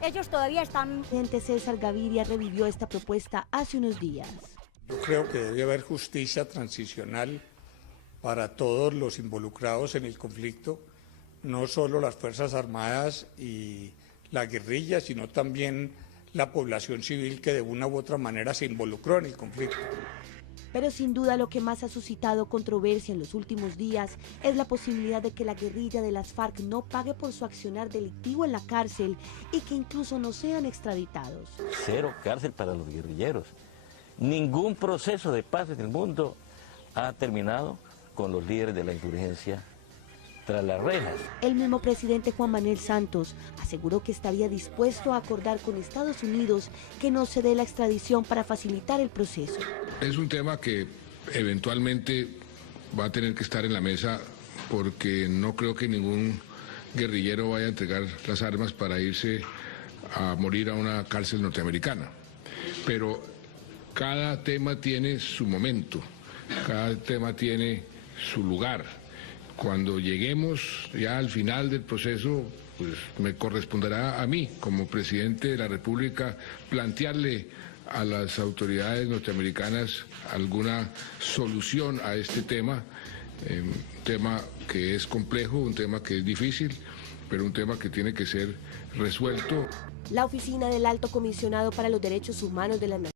Ellos todavía están... El presidente César Gaviria revivió esta propuesta hace unos días. Yo creo que debe haber justicia transicional para todos los involucrados en el conflicto, no solo las Fuerzas Armadas y la guerrilla, sino también la población civil que de una u otra manera se involucró en el conflicto. Pero sin duda lo que más ha suscitado controversia en los últimos días es la posibilidad de que la guerrilla de las FARC no pague por su accionar delictivo en la cárcel y que incluso no sean extraditados. Cero cárcel para los guerrilleros. Ningún proceso de paz en el mundo ha terminado con los líderes de la insurgencia tras las rejas. El mismo presidente Juan Manuel Santos aseguró que estaría dispuesto a acordar con Estados Unidos que no se dé la extradición para facilitar el proceso. Es un tema que eventualmente va a tener que estar en la mesa porque no creo que ningún guerrillero vaya a entregar las armas para irse a morir a una cárcel norteamericana. Pero cada tema tiene su momento, cada tema tiene su lugar. Cuando lleguemos ya al final del proceso, pues me corresponderá a mí, como presidente de la República, plantearle a las autoridades norteamericanas alguna solución a este tema, un tema que es complejo, un tema que es difícil, pero un tema que tiene que ser resuelto. La Oficina del Alto Comisionado para los Derechos Humanos de las Naciones